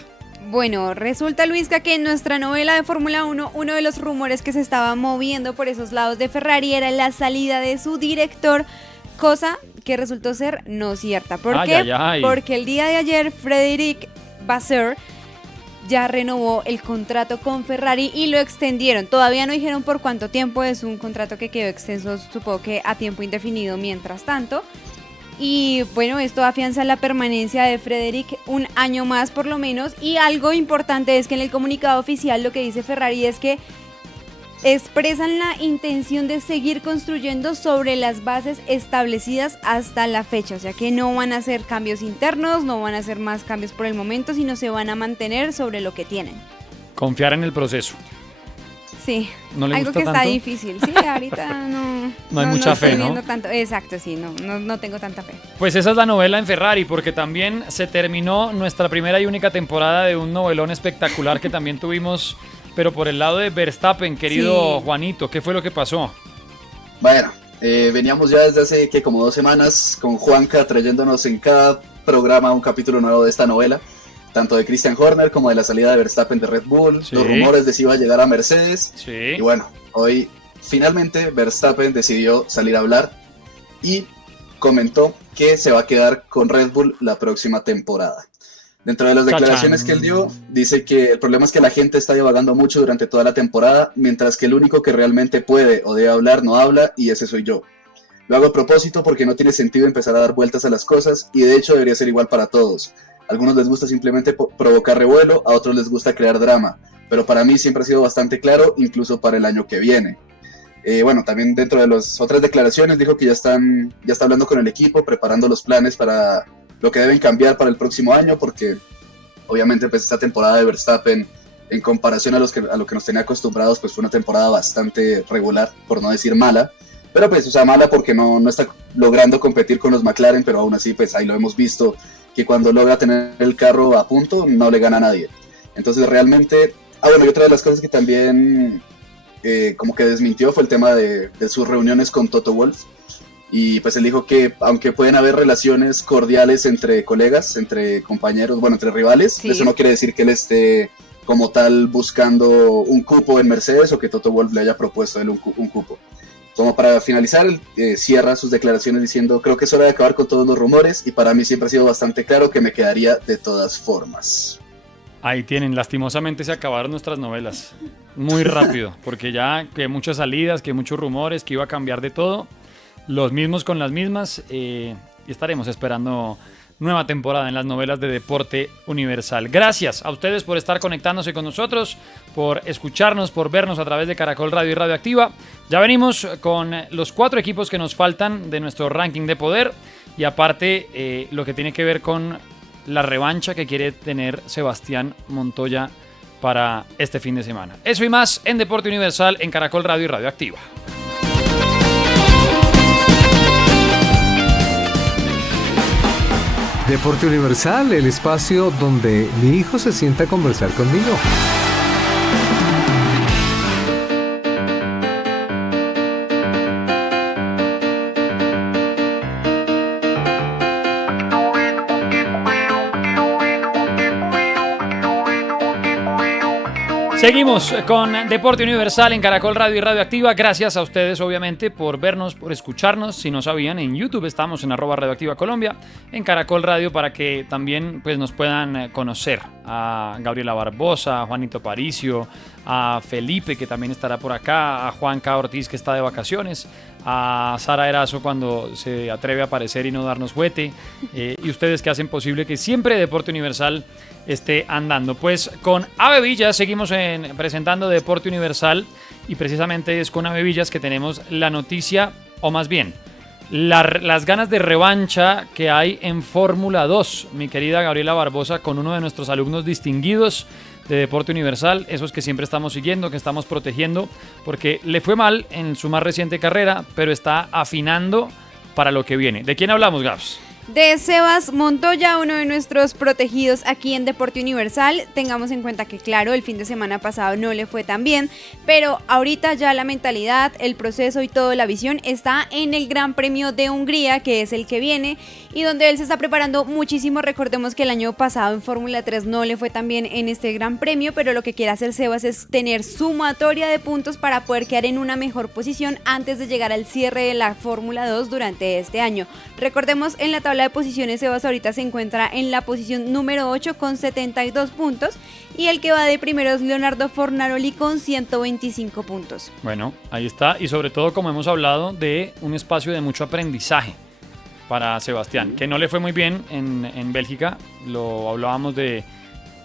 Bueno, resulta, Luisca, que en nuestra novela de Fórmula 1, uno de los rumores que se estaba moviendo por esos lados de Ferrari era la salida de su director, cosa que resultó ser no cierta. ¿Por qué? Ay. Porque el día de ayer, Frédéric Vasseur ya renovó el contrato con Ferrari y lo extendieron. Todavía no dijeron por cuánto tiempo, es un contrato que quedó extenso, supongo que a tiempo indefinido mientras tanto. Y bueno, esto afianza la permanencia de Frederick un año más por lo menos. Y algo importante es que en el comunicado oficial lo que dice Ferrari es que expresan la intención de seguir construyendo sobre las bases establecidas hasta la fecha, o sea que no van a hacer cambios internos, no van a hacer más cambios por el momento, sino se van a mantener sobre lo que tienen. Confiar en el proceso. Sí, ¿No le algo gusta que tanto? está difícil, sí, ahorita No hay mucha fe, estoy ¿no? viendo tanto. Exacto, sí, no tengo tanta fe. Pues esa es la novela en Ferrari, porque también se terminó nuestra primera y única temporada de un novelón espectacular que también tuvimos, pero por el lado de Verstappen, querido Sí. Juanito, ¿qué fue lo que pasó? Bueno, veníamos ya desde hace que como 2 semanas con Juanca trayéndonos en cada programa un capítulo nuevo de esta novela, tanto de Christian Horner como de la salida de Verstappen de Red Bull, Sí. los rumores de si iba a llegar a Mercedes. Sí. Y bueno, hoy finalmente Verstappen decidió salir a hablar y comentó que se va a quedar con Red Bull la próxima temporada. Dentro de las declaraciones que él dio, dice que el problema es que la gente está divagando mucho durante toda la temporada, mientras que el único que realmente puede o debe hablar no habla, y ese soy yo. Lo hago a propósito porque no tiene sentido empezar a dar vueltas a las cosas, y de hecho debería ser igual para todos. A algunos les gusta simplemente provocar revuelo, a otros les gusta crear drama, pero para mí siempre ha sido bastante claro, incluso para el año que viene. Bueno, también dentro de las otras declaraciones dijo que ya está hablando con el equipo, preparando los planes para lo que deben cambiar para el próximo año, porque obviamente pues esta temporada de Verstappen, en comparación a lo que nos tenía acostumbrados, pues fue una temporada bastante regular, por no decir mala, pero pues, o sea, mala porque no está logrando competir con los McLaren, pero aún así, pues ahí lo hemos visto, que cuando logra tener el carro a punto, no le gana a nadie. Entonces realmente, bueno, y otra de las cosas que también como que desmintió fue el tema de sus reuniones con Toto Wolff. Y pues él dijo que aunque pueden haber relaciones cordiales entre colegas, entre compañeros, bueno, entre rivales, Sí. Eso no quiere decir que él esté como tal buscando un cupo en Mercedes o que Toto Wolff le haya propuesto a él un cupo. Como para finalizar, cierra sus declaraciones diciendo: creo que es hora de acabar con todos los rumores y para mí siempre ha sido bastante claro que me quedaría de todas formas. Ahí tienen, lastimosamente se acabaron nuestras novelas muy rápido, porque ya que muchas salidas, que muchos rumores, que iba a cambiar de todo, los mismos con las mismas, y estaremos esperando nueva temporada en las novelas de Deporte Universal. Gracias a ustedes por estar conectándose con nosotros, por escucharnos, por vernos a través de Caracol Radio y Radioactiva. Ya venimos con los 4 equipos que nos faltan de nuestro ranking de poder y aparte lo que tiene que ver con la revancha que quiere tener Sebastián Montoya para este fin de semana. Eso y más en Deporte Universal en Caracol Radio y Radioactiva. Deporte Universal, el espacio donde mi hijo se sienta a conversar conmigo. Seguimos con Deporte Universal en Caracol Radio y Radioactiva. Gracias a ustedes, obviamente, por vernos, por escucharnos. Si no sabían, en YouTube estamos en @Radioactiva Colombia, en Caracol Radio, para que también pues, nos puedan conocer. A Gabriela Barbosa, a Juanito Paricio, a Felipe, que también estará por acá, a Juanca Ortiz, que está de vacaciones, a Sara Erazo cuando se atreve a aparecer y no darnos juguete, y ustedes que hacen posible que siempre Deporte Universal esté andando. Pues con Ave Villas seguimos presentando Deporte Universal, y precisamente es con Ave Villas que tenemos la noticia, o más bien las ganas de revancha que hay en Fórmula 2, mi querida Gabriela Barbosa, con uno de nuestros alumnos distinguidos de Deporte Universal, esos que siempre estamos siguiendo, que estamos protegiendo, porque le fue mal en su más reciente carrera, pero está afinando para lo que viene. ¿De quién hablamos, Gabs? De Sebas Montoya, uno de nuestros protegidos aquí en Deporte Universal. Tengamos en cuenta que, claro, el fin de semana pasado no le fue tan bien, pero ahorita ya la mentalidad, el proceso y toda la visión está en el Gran Premio de Hungría, que es el que viene y donde él se está preparando muchísimo. Recordemos que el año pasado en Fórmula 3 no le fue tan bien en este Gran Premio, pero lo que quiere hacer Sebas es tener sumatoria de puntos para poder quedar en una mejor posición antes de llegar al cierre de la Fórmula 2 durante este año. Recordemos en la tabla tabla de posiciones, Sebas ahorita se encuentra en la posición número 8 con 72 puntos y el que va de primero es Leonardo Fornaroli con 125 puntos. Bueno, ahí está, y sobre todo, como hemos hablado, de un espacio de mucho aprendizaje para Sebastián, que no le fue muy bien en Bélgica. Lo hablábamos de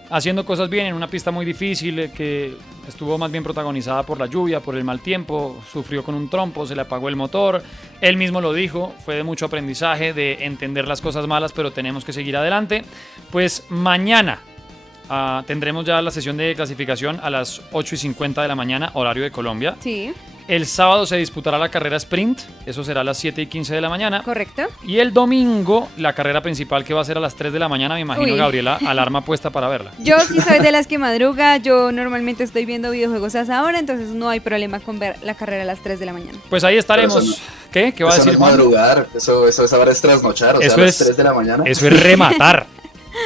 haciendo cosas bien en una pista muy difícil, que estuvo más bien protagonizada por la lluvia, por el mal tiempo, sufrió con un trompo, se le apagó el motor. Él mismo lo dijo, fue de mucho aprendizaje, de entender las cosas malas, pero tenemos que seguir adelante. Pues mañana tendremos ya la sesión de clasificación a las 8:50 de la mañana, horario de Colombia. Sí. El sábado se disputará la carrera sprint, eso será a las 7:15 de la mañana. Correcto. Y el domingo, la carrera principal, que va a ser a las 3 de la mañana, me imagino, Uy. Gabriela, alarma puesta para verla. Yo sí soy de las que madruga, yo normalmente estoy viendo videojuegos a esa hora, entonces no hay problema con ver la carrera a las 3 de la mañana. Pues ahí estaremos. Pero eso ¿Qué? ¿Qué va a Eso decir no es Juan? madrugar, eso es ahora es trasnochar, o sea, Eso a las es- 3 de la mañana. Eso es rematar.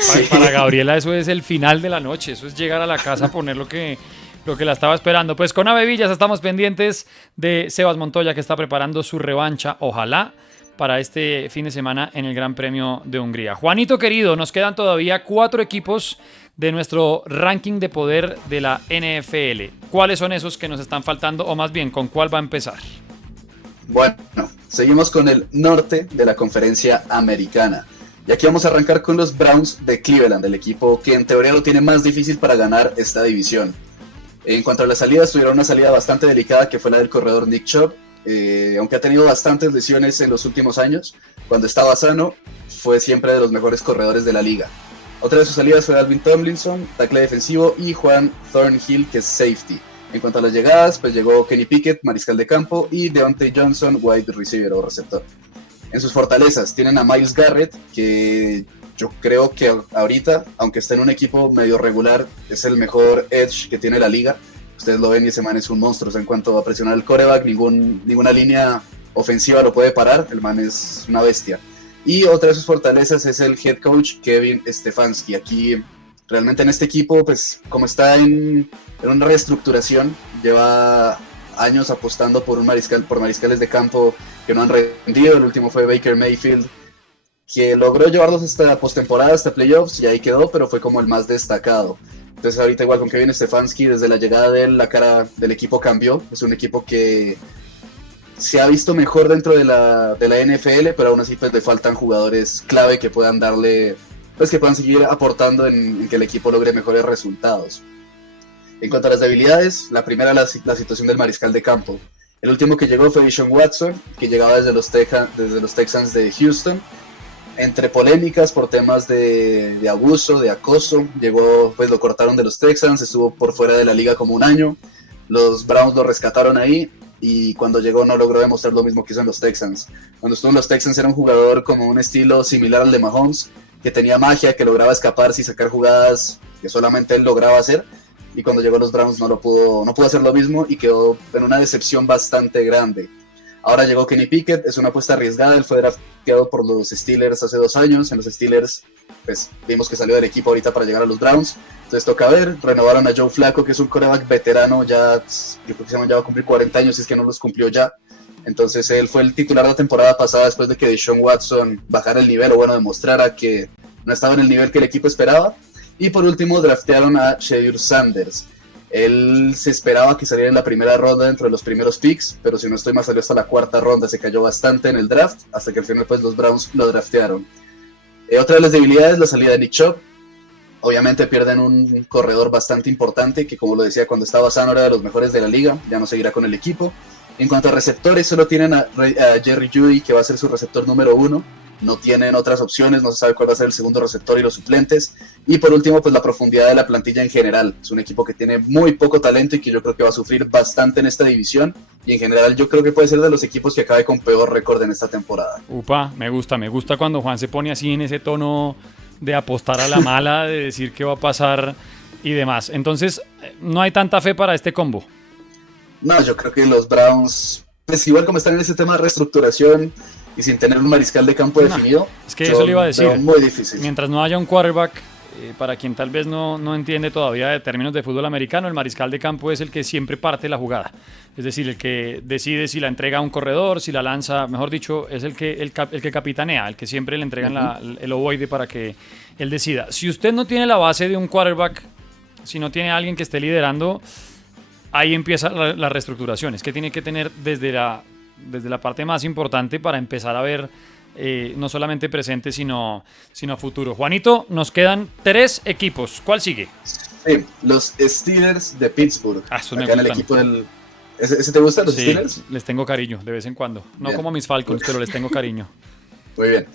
Sí. Para Gabriela eso es el final de la noche, eso es llegar a la casa a poner lo que la estaba esperando. Pues con Ave Villas estamos pendientes de Sebas Montoya, que está preparando su revancha, ojalá, para este fin de semana en el Gran Premio de Hungría. Juanito querido, nos quedan todavía 4 equipos de nuestro ranking de poder de la NFL. ¿Cuáles son esos que nos están faltando? O más bien, ¿con cuál va a empezar? Bueno, seguimos con el norte de la conferencia americana. Y aquí vamos a arrancar con los Browns de Cleveland, el equipo que en teoría lo tiene más difícil para ganar esta división. En cuanto a las salidas, tuvieron una salida bastante delicada que fue la del corredor Nick Chubb. Aunque ha tenido bastantes lesiones en los últimos años, cuando estaba sano fue siempre de los mejores corredores de la liga. Otra de sus salidas fue Alvin Tomlinson, tackle defensivo, y Juan Thornhill, que es safety. En cuanto a las llegadas, pues llegó Kenny Pickett, mariscal de campo, y Deontay Johnson, wide receiver o receptor. En sus fortalezas tienen a Myles Garrett, que yo creo que ahorita, aunque está en un equipo medio regular, es el mejor edge que tiene la liga. Ustedes lo ven y ese man es un monstruo. O sea, en cuanto a presionar el quarterback, ninguna línea ofensiva lo puede parar. El man es una bestia. Y otra de sus fortalezas es el head coach Kevin Stefanski. Aquí, realmente en este equipo, pues como está en una reestructuración, lleva años apostando por mariscales de campo que no han rendido. El último fue Baker Mayfield, que logró llevarlos hasta postemporada, hasta playoffs, y ahí quedó, pero fue como el más destacado. Entonces ahorita igual con Kevin Stefanski, desde la llegada de él, la cara del equipo cambió. Es un equipo que se ha visto mejor dentro de la NFL, pero aún así pues le faltan jugadores clave que puedan darle, pues que puedan seguir aportando en que el equipo logre mejores resultados. En cuanto a las debilidades, la primera la situación del mariscal de campo. El último que llegó fue Deshaun Watson, que llegaba desde los Texans de Houston. Entre polémicas por temas de abuso, de acoso, llegó, pues lo cortaron de los Texans, estuvo por fuera de la liga como un año. Los Browns lo rescataron ahí y cuando llegó no logró demostrar lo mismo que hizo en los Texans. Cuando estuvo en los Texans era un jugador como un estilo similar al de Mahomes, que tenía magia, que lograba escaparse y sacar jugadas que solamente él lograba hacer. Y cuando llegó a los Browns no pudo hacer lo mismo y quedó en una decepción bastante grande. Ahora llegó Kenny Pickett, es una apuesta arriesgada, él fue drafteado por los Steelers hace 2 años. En los Steelers pues vimos que salió del equipo ahorita para llegar a los Browns. Entonces toca ver, renovaron a Joe Flacco, que es un quarterback veterano, ya yo creo que ya va a cumplir 40 años, si es que no los cumplió ya. Entonces él fue el titular la temporada pasada después de que Deshaun Watson bajara el nivel, o bueno, demostrara que no estaba en el nivel que el equipo esperaba. Y por último draftearon a Shedeur Sanders. Él se esperaba que saliera en la primera ronda dentro de los primeros picks, pero si no estoy mal salió hasta la 4ª ronda, se cayó bastante en el draft, hasta que al final pues los Browns lo draftearon. Otra de las debilidades, la salida de Nick Chubb. Obviamente pierden un corredor bastante importante, que como lo decía, cuando estaba sano era de los mejores de la liga, ya no seguirá con el equipo. En cuanto a receptores, solo tienen a Jerry Jeudy, que va a ser su receptor número 1. No tienen otras opciones, no se sabe cuál va a ser el segundo receptor y los suplentes. Y por último, pues la profundidad de la plantilla en general. Es un equipo que tiene muy poco talento y que yo creo que va a sufrir bastante en esta división. Y en general yo creo que puede ser de los equipos que acabe con peor récord en esta temporada. Upa, me gusta cuando Juan se pone así en ese tono de apostar a la mala, de decir qué va a pasar y demás. Entonces, no hay tanta fe para este combo. No, yo creo que los Browns, pues igual como están en ese tema de reestructuración y sin tener un mariscal de campo definido, es que eso le iba a decir. muy difícil. Mientras no haya un quarterback para quien tal vez no entiende todavía de términos de fútbol americano, el mariscal de campo es el que siempre parte la jugada. Es decir, el que decide si la entrega a un corredor, si la lanza, mejor dicho, es el que capitanea, el que siempre le entregan el ovoide para que él decida. Si usted no tiene la base de un quarterback, si no tiene alguien que esté liderando, ahí empieza la reestructuración. Es que tiene que tener desde la parte más importante para empezar a ver no solamente presente, sino futuro. Juanito, nos quedan 3 equipos. ¿Cuál sigue? Sí, los Steelers de Pittsburgh. Eso me Acá en el gustan. equipo del... ¿Ese te gustan, los Sí, Steelers? les tengo cariño de vez en cuando. No Bien. como mis Falcons, pero les tengo cariño. Muy bien.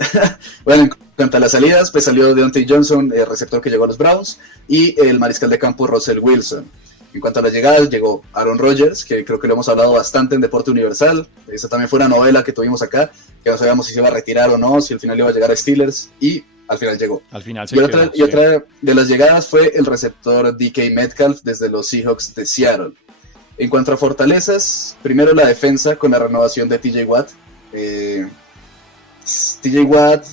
Bueno, en cuanto a las salidas, pues salió Deontay Johnson, el receptor que llegó a los Browns, y el mariscal de campo Russell Wilson. En cuanto a las llegadas, llegó Aaron Rodgers, que creo que lo hemos hablado bastante en Deporte Universal. Esa también fue una novela que tuvimos acá, que no sabíamos si se iba a retirar o no, si al final iba a llegar a Steelers, y al final llegó. Al final se Y quedó, sí. otra de las llegadas fue el receptor DK Metcalf desde los Seahawks de Seattle. En cuanto a fortalezas, primero la defensa con la renovación de TJ Watt. TJ Watt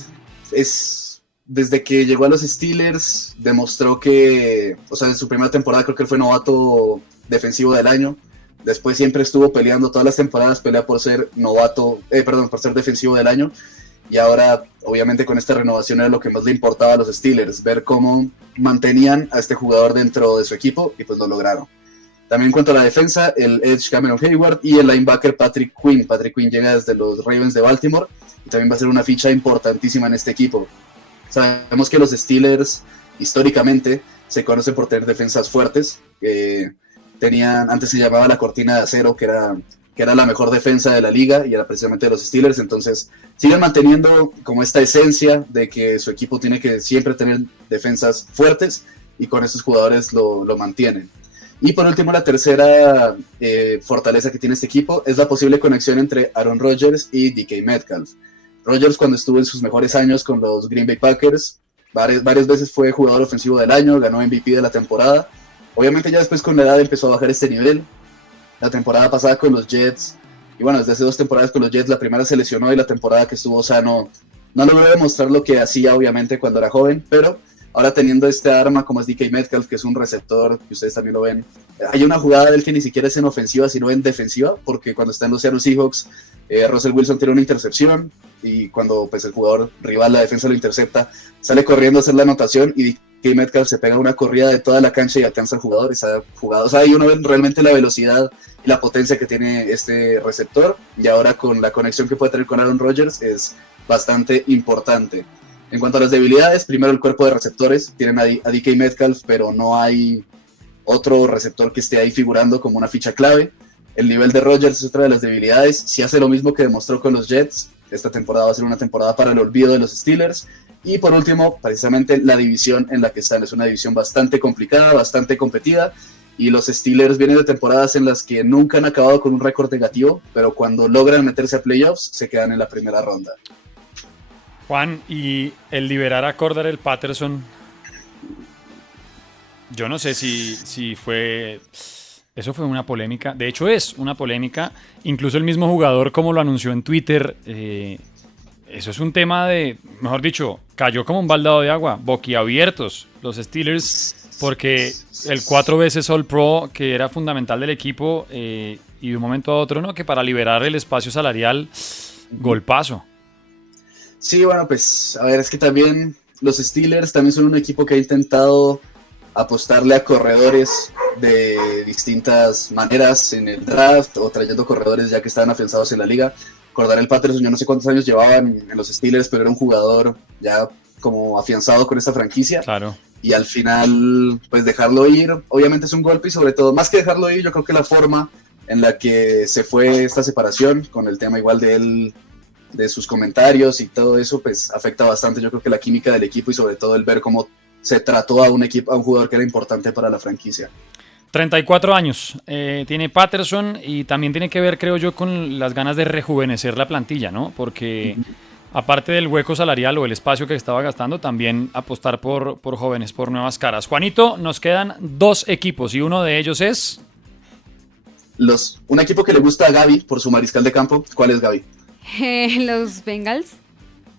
desde que llegó a los Steelers demostró que, o sea, en su primera temporada creo que él fue novato defensivo del año. Después siempre estuvo peleando, todas las temporadas pelea por ser por ser defensivo del año. Y ahora, obviamente, con esta renovación era lo que más le importaba a los Steelers, ver cómo mantenían a este jugador dentro de su equipo, y pues lo lograron. También en cuanto a la defensa, el edge Cameron Hayward y el linebacker Patrick Quinn. Patrick Quinn llega desde los Ravens de Baltimore y también va a ser una ficha importantísima en este equipo. Sabemos que los Steelers históricamente se conocen por tener defensas fuertes. Antes se llamaba la cortina de acero, que era la mejor defensa de la liga y era precisamente de los Steelers. Entonces siguen manteniendo como esta esencia de que su equipo tiene que siempre tener defensas fuertes, y con estos jugadores lo mantienen. Y por último, la tercera fortaleza que tiene este equipo es la posible conexión entre Aaron Rodgers y DK Metcalf. Rodgers, cuando estuvo en sus mejores años con los Green Bay Packers, varias veces fue jugador ofensivo del año, ganó MVP de la temporada. Obviamente ya después con la edad empezó a bajar este nivel. La temporada pasada con los Jets, y bueno, desde hace 2 temporadas con los Jets, la primera se lesionó y la temporada que estuvo sano no logró demostrar lo que hacía obviamente cuando era joven, pero ahora teniendo esta arma como es DK Metcalf, que es un receptor, que ustedes también lo ven, hay una jugada del que ni siquiera es en ofensiva, sino en defensiva, porque cuando está en los Seattle Seahawks, Russell Wilson tiene una intercepción, y cuando pues, el jugador rival, la defensa, lo intercepta, sale corriendo a hacer la anotación, y DK Metcalf se pega una corrida de toda la cancha y alcanza al jugador. Esa jugada, o sea, ahí uno ve realmente la velocidad y la potencia que tiene este receptor, y ahora con la conexión que puede tener con Aaron Rodgers es bastante importante. En cuanto a las debilidades, primero el cuerpo de receptores, tienen a DK Metcalf, pero no hay otro receptor que esté ahí figurando como una ficha clave. El nivel de Rodgers es otra de las debilidades. Si hace lo mismo que demostró con los Jets, esta temporada va a ser una temporada para el olvido de los Steelers. Y por último, precisamente la división en la que están. Es una división bastante complicada, bastante competida, y los Steelers vienen de temporadas en las que nunca han acabado con un récord negativo, pero cuando logran meterse a playoffs, se quedan en la primera ronda. Juan, y el liberar a Cordarrelle Patterson, yo no sé si fue... Eso fue una polémica. De hecho, es una polémica. Incluso el mismo jugador, como lo anunció en Twitter, eso es un tema de... Mejor dicho, cayó como un baldado de agua, boquiabiertos los Steelers, porque el 4 veces All-Pro, que era fundamental del equipo, y de un momento a otro, ¿no? Que para liberar el espacio salarial, golpazo. Sí, bueno, pues, a ver, es que también los Steelers también son un equipo que ha intentado apostarle a corredores de distintas maneras en el draft, o trayendo corredores ya que estaban afianzados en la liga. Cordarrelle Patterson, yo no sé cuántos años llevaban en los Steelers, pero era un jugador ya como afianzado con esta franquicia. Claro. Y al final, pues dejarlo ir, obviamente es un golpe, y sobre todo, más que dejarlo ir, yo creo que la forma en la que se fue esta separación, con el tema igual de él, de sus comentarios y todo eso, pues afecta bastante, yo creo que la química del equipo, y sobre todo el ver cómo se trató a un jugador que era importante para la franquicia. 34 años tiene Patterson, y también tiene que ver, creo yo, con las ganas de rejuvenecer la plantilla, ¿no? Porque aparte del hueco salarial o el espacio que estaba gastando, también apostar por jóvenes, por nuevas caras. Juanito, nos quedan 2 equipos y uno de ellos es... Un equipo que le gusta a Gaby por su mariscal de campo. ¿Cuál es, Gaby? Los Bengals.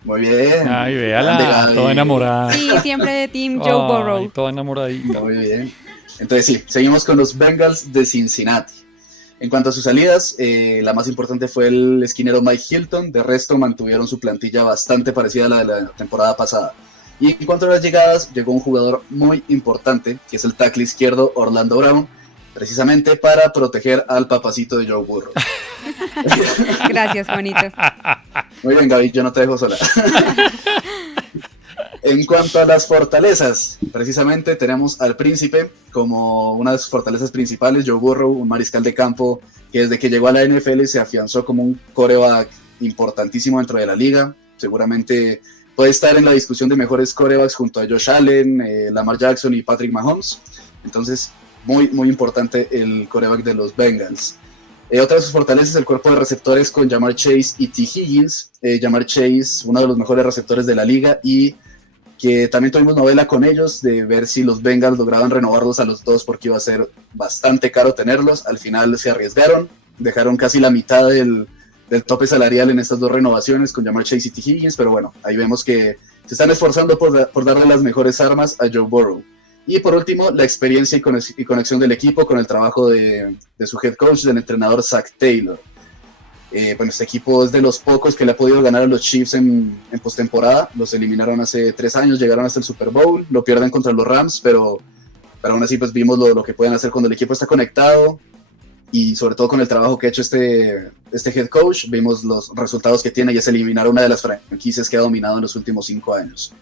Muy bien. Ay, Grande, véala, Gaby. toda enamorada. Sí, siempre de Team Joe Ay, Burrow. toda enamoradita. Muy bien. Entonces sí, seguimos con los Bengals de Cincinnati. En cuanto a sus salidas, la más importante fue el esquinero Mike Hilton. De resto, mantuvieron su plantilla bastante parecida a la de la temporada pasada. Y en cuanto a las llegadas, llegó un jugador muy importante, que es el tackle izquierdo Orlando Brown, precisamente para proteger al papacito de Joe Burrow. Gracias, Juanito. Muy bien, Gaby, yo no te dejo sola. En cuanto a las fortalezas, precisamente tenemos al Príncipe como una de sus fortalezas principales, Joe Burrow, un mariscal de campo que desde que llegó a la NFL se afianzó como un quarterback importantísimo dentro de la liga. Seguramente puede estar en la discusión de mejores quarterbacks junto a Josh Allen, Lamar Jackson y Patrick Mahomes. Entonces, muy importante el quarterback de los Bengals. Otra de sus fortalezas es el cuerpo de receptores con Ja'Marr Chase y T. Higgins. Ja'Marr Chase, uno de los mejores receptores de la liga, y que también tuvimos novela con ellos de ver si los Bengals lograban renovarlos a los dos porque iba a ser bastante caro tenerlos. Al final se arriesgaron, dejaron casi la mitad del tope salarial en estas dos renovaciones con Ja'Marr Chase y T. Higgins, pero bueno, ahí vemos que se están esforzando por darle las mejores armas a Joe Burrow. Y por último, la experiencia y conexión del equipo con el trabajo de su head coach, del entrenador Zach Taylor. Bueno, este equipo es de los pocos que le ha podido ganar a los Chiefs en postemporada. Los eliminaron hace 3 años, llegaron hasta el Super Bowl, lo pierden contra los Rams, pero aún así pues vimos lo que pueden hacer cuando el equipo está conectado y sobre todo con el trabajo que ha hecho este head coach. Vimos los resultados que tiene y es eliminar una de las franquicias que ha dominado en los últimos 5 años.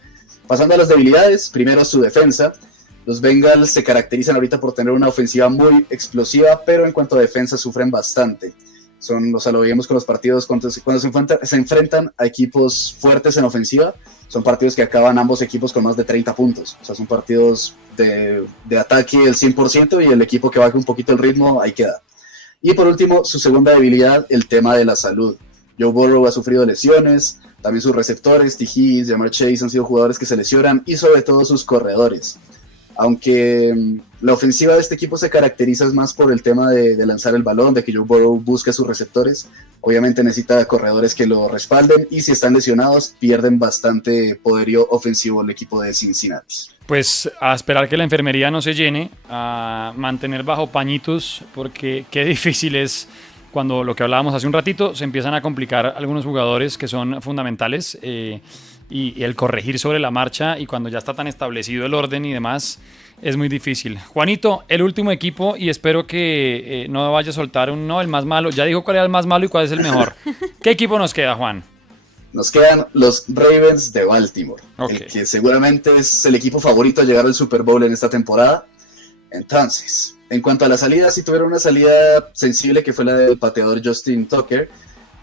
Pasando a las debilidades, primero su defensa. Los Bengals se caracterizan ahorita por tener una ofensiva muy explosiva, pero en cuanto a defensa sufren bastante. Lo veíamos con los partidos cuando se enfrentan a equipos fuertes en ofensiva. Son partidos que acaban ambos equipos con más de 30 puntos. O sea, son partidos de ataque el 100% y el equipo que baja un poquito el ritmo, ahí queda. Y por último, su segunda debilidad, el tema de la salud. Joe Burrow ha sufrido lesiones, también sus receptores, T. Higgins, Ja'Marr Chase han sido jugadores que se lesionan y sobre todo sus corredores. Aunque la ofensiva de este equipo se caracteriza más por el tema de lanzar el balón, de que Joe Burrow busque a sus receptores, obviamente necesita corredores que lo respalden y si están lesionados pierden bastante poderío ofensivo el equipo de Cincinnati. Pues a esperar que la enfermería no se llene, a mantener bajo pañitos, porque qué difícil es cuando lo que hablábamos hace un ratito, se empiezan a complicar algunos jugadores que son fundamentales y el corregir sobre la marcha y cuando ya está tan establecido el orden y demás es muy difícil. Juanito, el último equipo y espero que no vaya a soltar el más malo. Ya dijo cuál era el más malo y cuál es el mejor. ¿Qué equipo nos queda, Juan? Nos quedan los Ravens de Baltimore, Okay. el que seguramente es el equipo favorito a llegar al Super Bowl en esta temporada. Entonces, en cuanto a la salida, sí tuvieron una salida sensible que fue la del pateador Justin Tucker.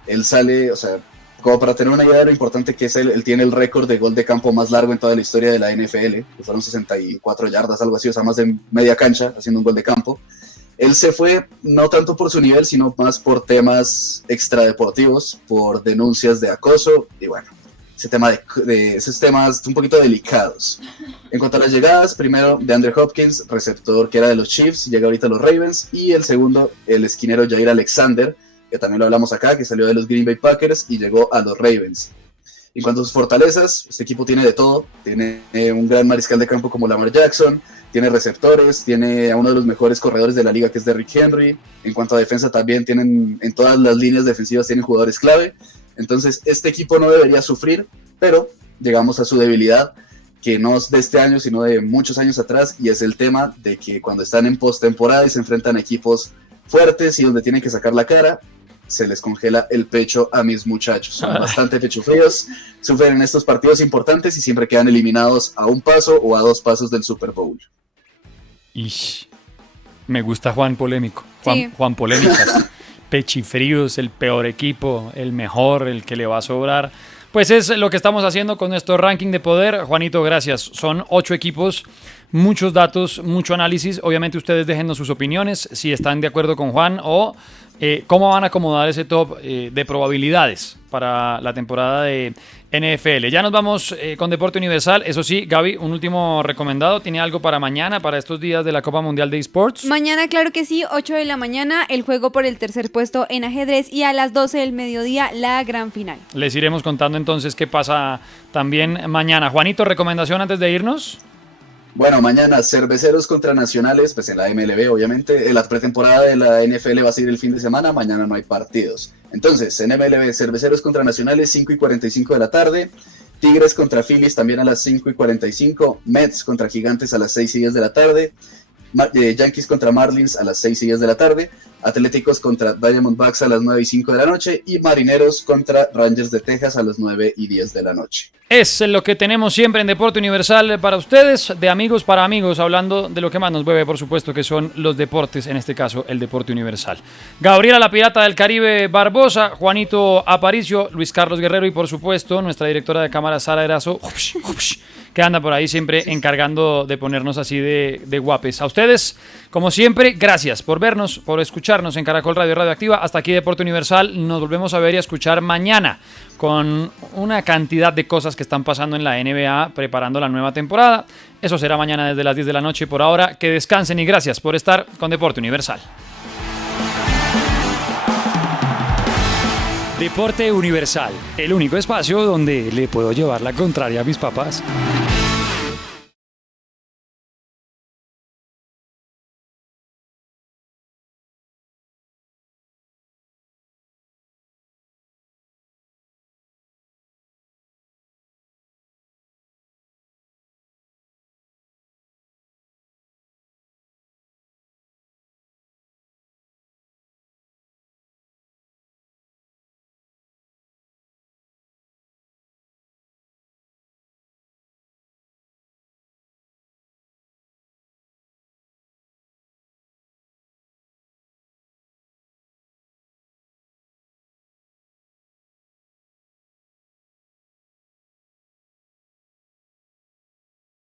Él sale, o sea, como para tener una idea de lo importante que es él tiene el récord de gol de campo más largo en toda la historia de la NFL, que fueron 64 yardas, algo así, o sea, más de media cancha haciendo un gol de campo. Él se fue no tanto por su nivel, sino más por temas extradeportivos, por denuncias de acoso y bueno, esos temas un poquito delicados. En cuanto a las llegadas, primero de Andrew Hopkins, receptor que era de los Chiefs, llega ahorita a los Ravens, y el segundo, el esquinero Jair Alexander, que también lo hablamos acá, que salió de los Green Bay Packers y llegó a los Ravens. En cuanto a sus fortalezas, este equipo tiene de todo, tiene un gran mariscal de campo como Lamar Jackson, tiene receptores, tiene a uno de los mejores corredores de la liga que es Derrick Henry. En cuanto a defensa también tienen, en todas las líneas defensivas tienen jugadores clave. Entonces este equipo no debería sufrir, pero llegamos a su debilidad, que no es de este año, sino de muchos años atrás, y es el tema de que cuando están en postemporada y se enfrentan a equipos fuertes y donde tienen que sacar la cara, se les congela el pecho a mis muchachos. Son bastante pechofríos, sufren en estos partidos importantes y siempre quedan eliminados a un paso o a 2 pasos del Super Bowl. Ish, me gusta Juan polémico, Sí. Juan polémicas. Pechifríos, el peor equipo, el mejor, el que le va a sobrar. Pues es lo que estamos haciendo con nuestro ranking de poder. Juanito, gracias. Son 8 equipos, muchos datos, mucho análisis. Obviamente ustedes déjennos sus opiniones, si están de acuerdo con Juan o cómo van a acomodar ese top de probabilidades para la temporada de NFL. Ya nos vamos con Deporte Universal. Eso sí, Gaby, un último recomendado. ¿Tiene algo para mañana, para estos días de la Copa Mundial de Esports? Mañana, claro que sí, 8 de la mañana, el juego por el tercer puesto en ajedrez y a las 12 del mediodía la gran final. Les iremos contando entonces qué pasa también mañana. Juanito, ¿recomendación antes de irnos? Bueno, mañana Cerveceros contra Nacionales, pues en la MLB obviamente, la pretemporada de la NFL va a ser el fin de semana, mañana no hay partidos. Entonces, en MLB, Cerveceros contra Nacionales, 5:45 de la tarde, Tigres contra Phillies también a las 5:45, Mets contra Gigantes a las 6:10 de la tarde, Yankees contra Marlins a las 6:10 de la tarde, Atléticos contra Diamondbacks a las 9:05 de la noche y Marineros contra Rangers de Texas a las 9:10 de la noche. Es lo que tenemos siempre en Deporte Universal para ustedes, de amigos para amigos, hablando de lo que más nos mueve, por supuesto, que son los deportes, en este caso el Deporte Universal. Gabriela la Pirata del Caribe Barbosa, Juanito Aparicio, Luis Carlos Guerrero y, por supuesto, nuestra directora de cámara Sara Erazo, que anda por ahí siempre encargando de ponernos así de guapes. A ustedes, como siempre, gracias por vernos, por escucharnos en Caracol Radio Radioactiva. Hasta aquí Deporte Universal. Nos volvemos a ver y a escuchar mañana con una cantidad de cosas que están pasando en la NBA, preparando la nueva temporada. Eso será mañana desde las 10 de la noche. Por ahora, que descansen y gracias por estar con Deporte Universal. Deporte Universal, el único espacio donde le puedo llevar la contraria a mis papás.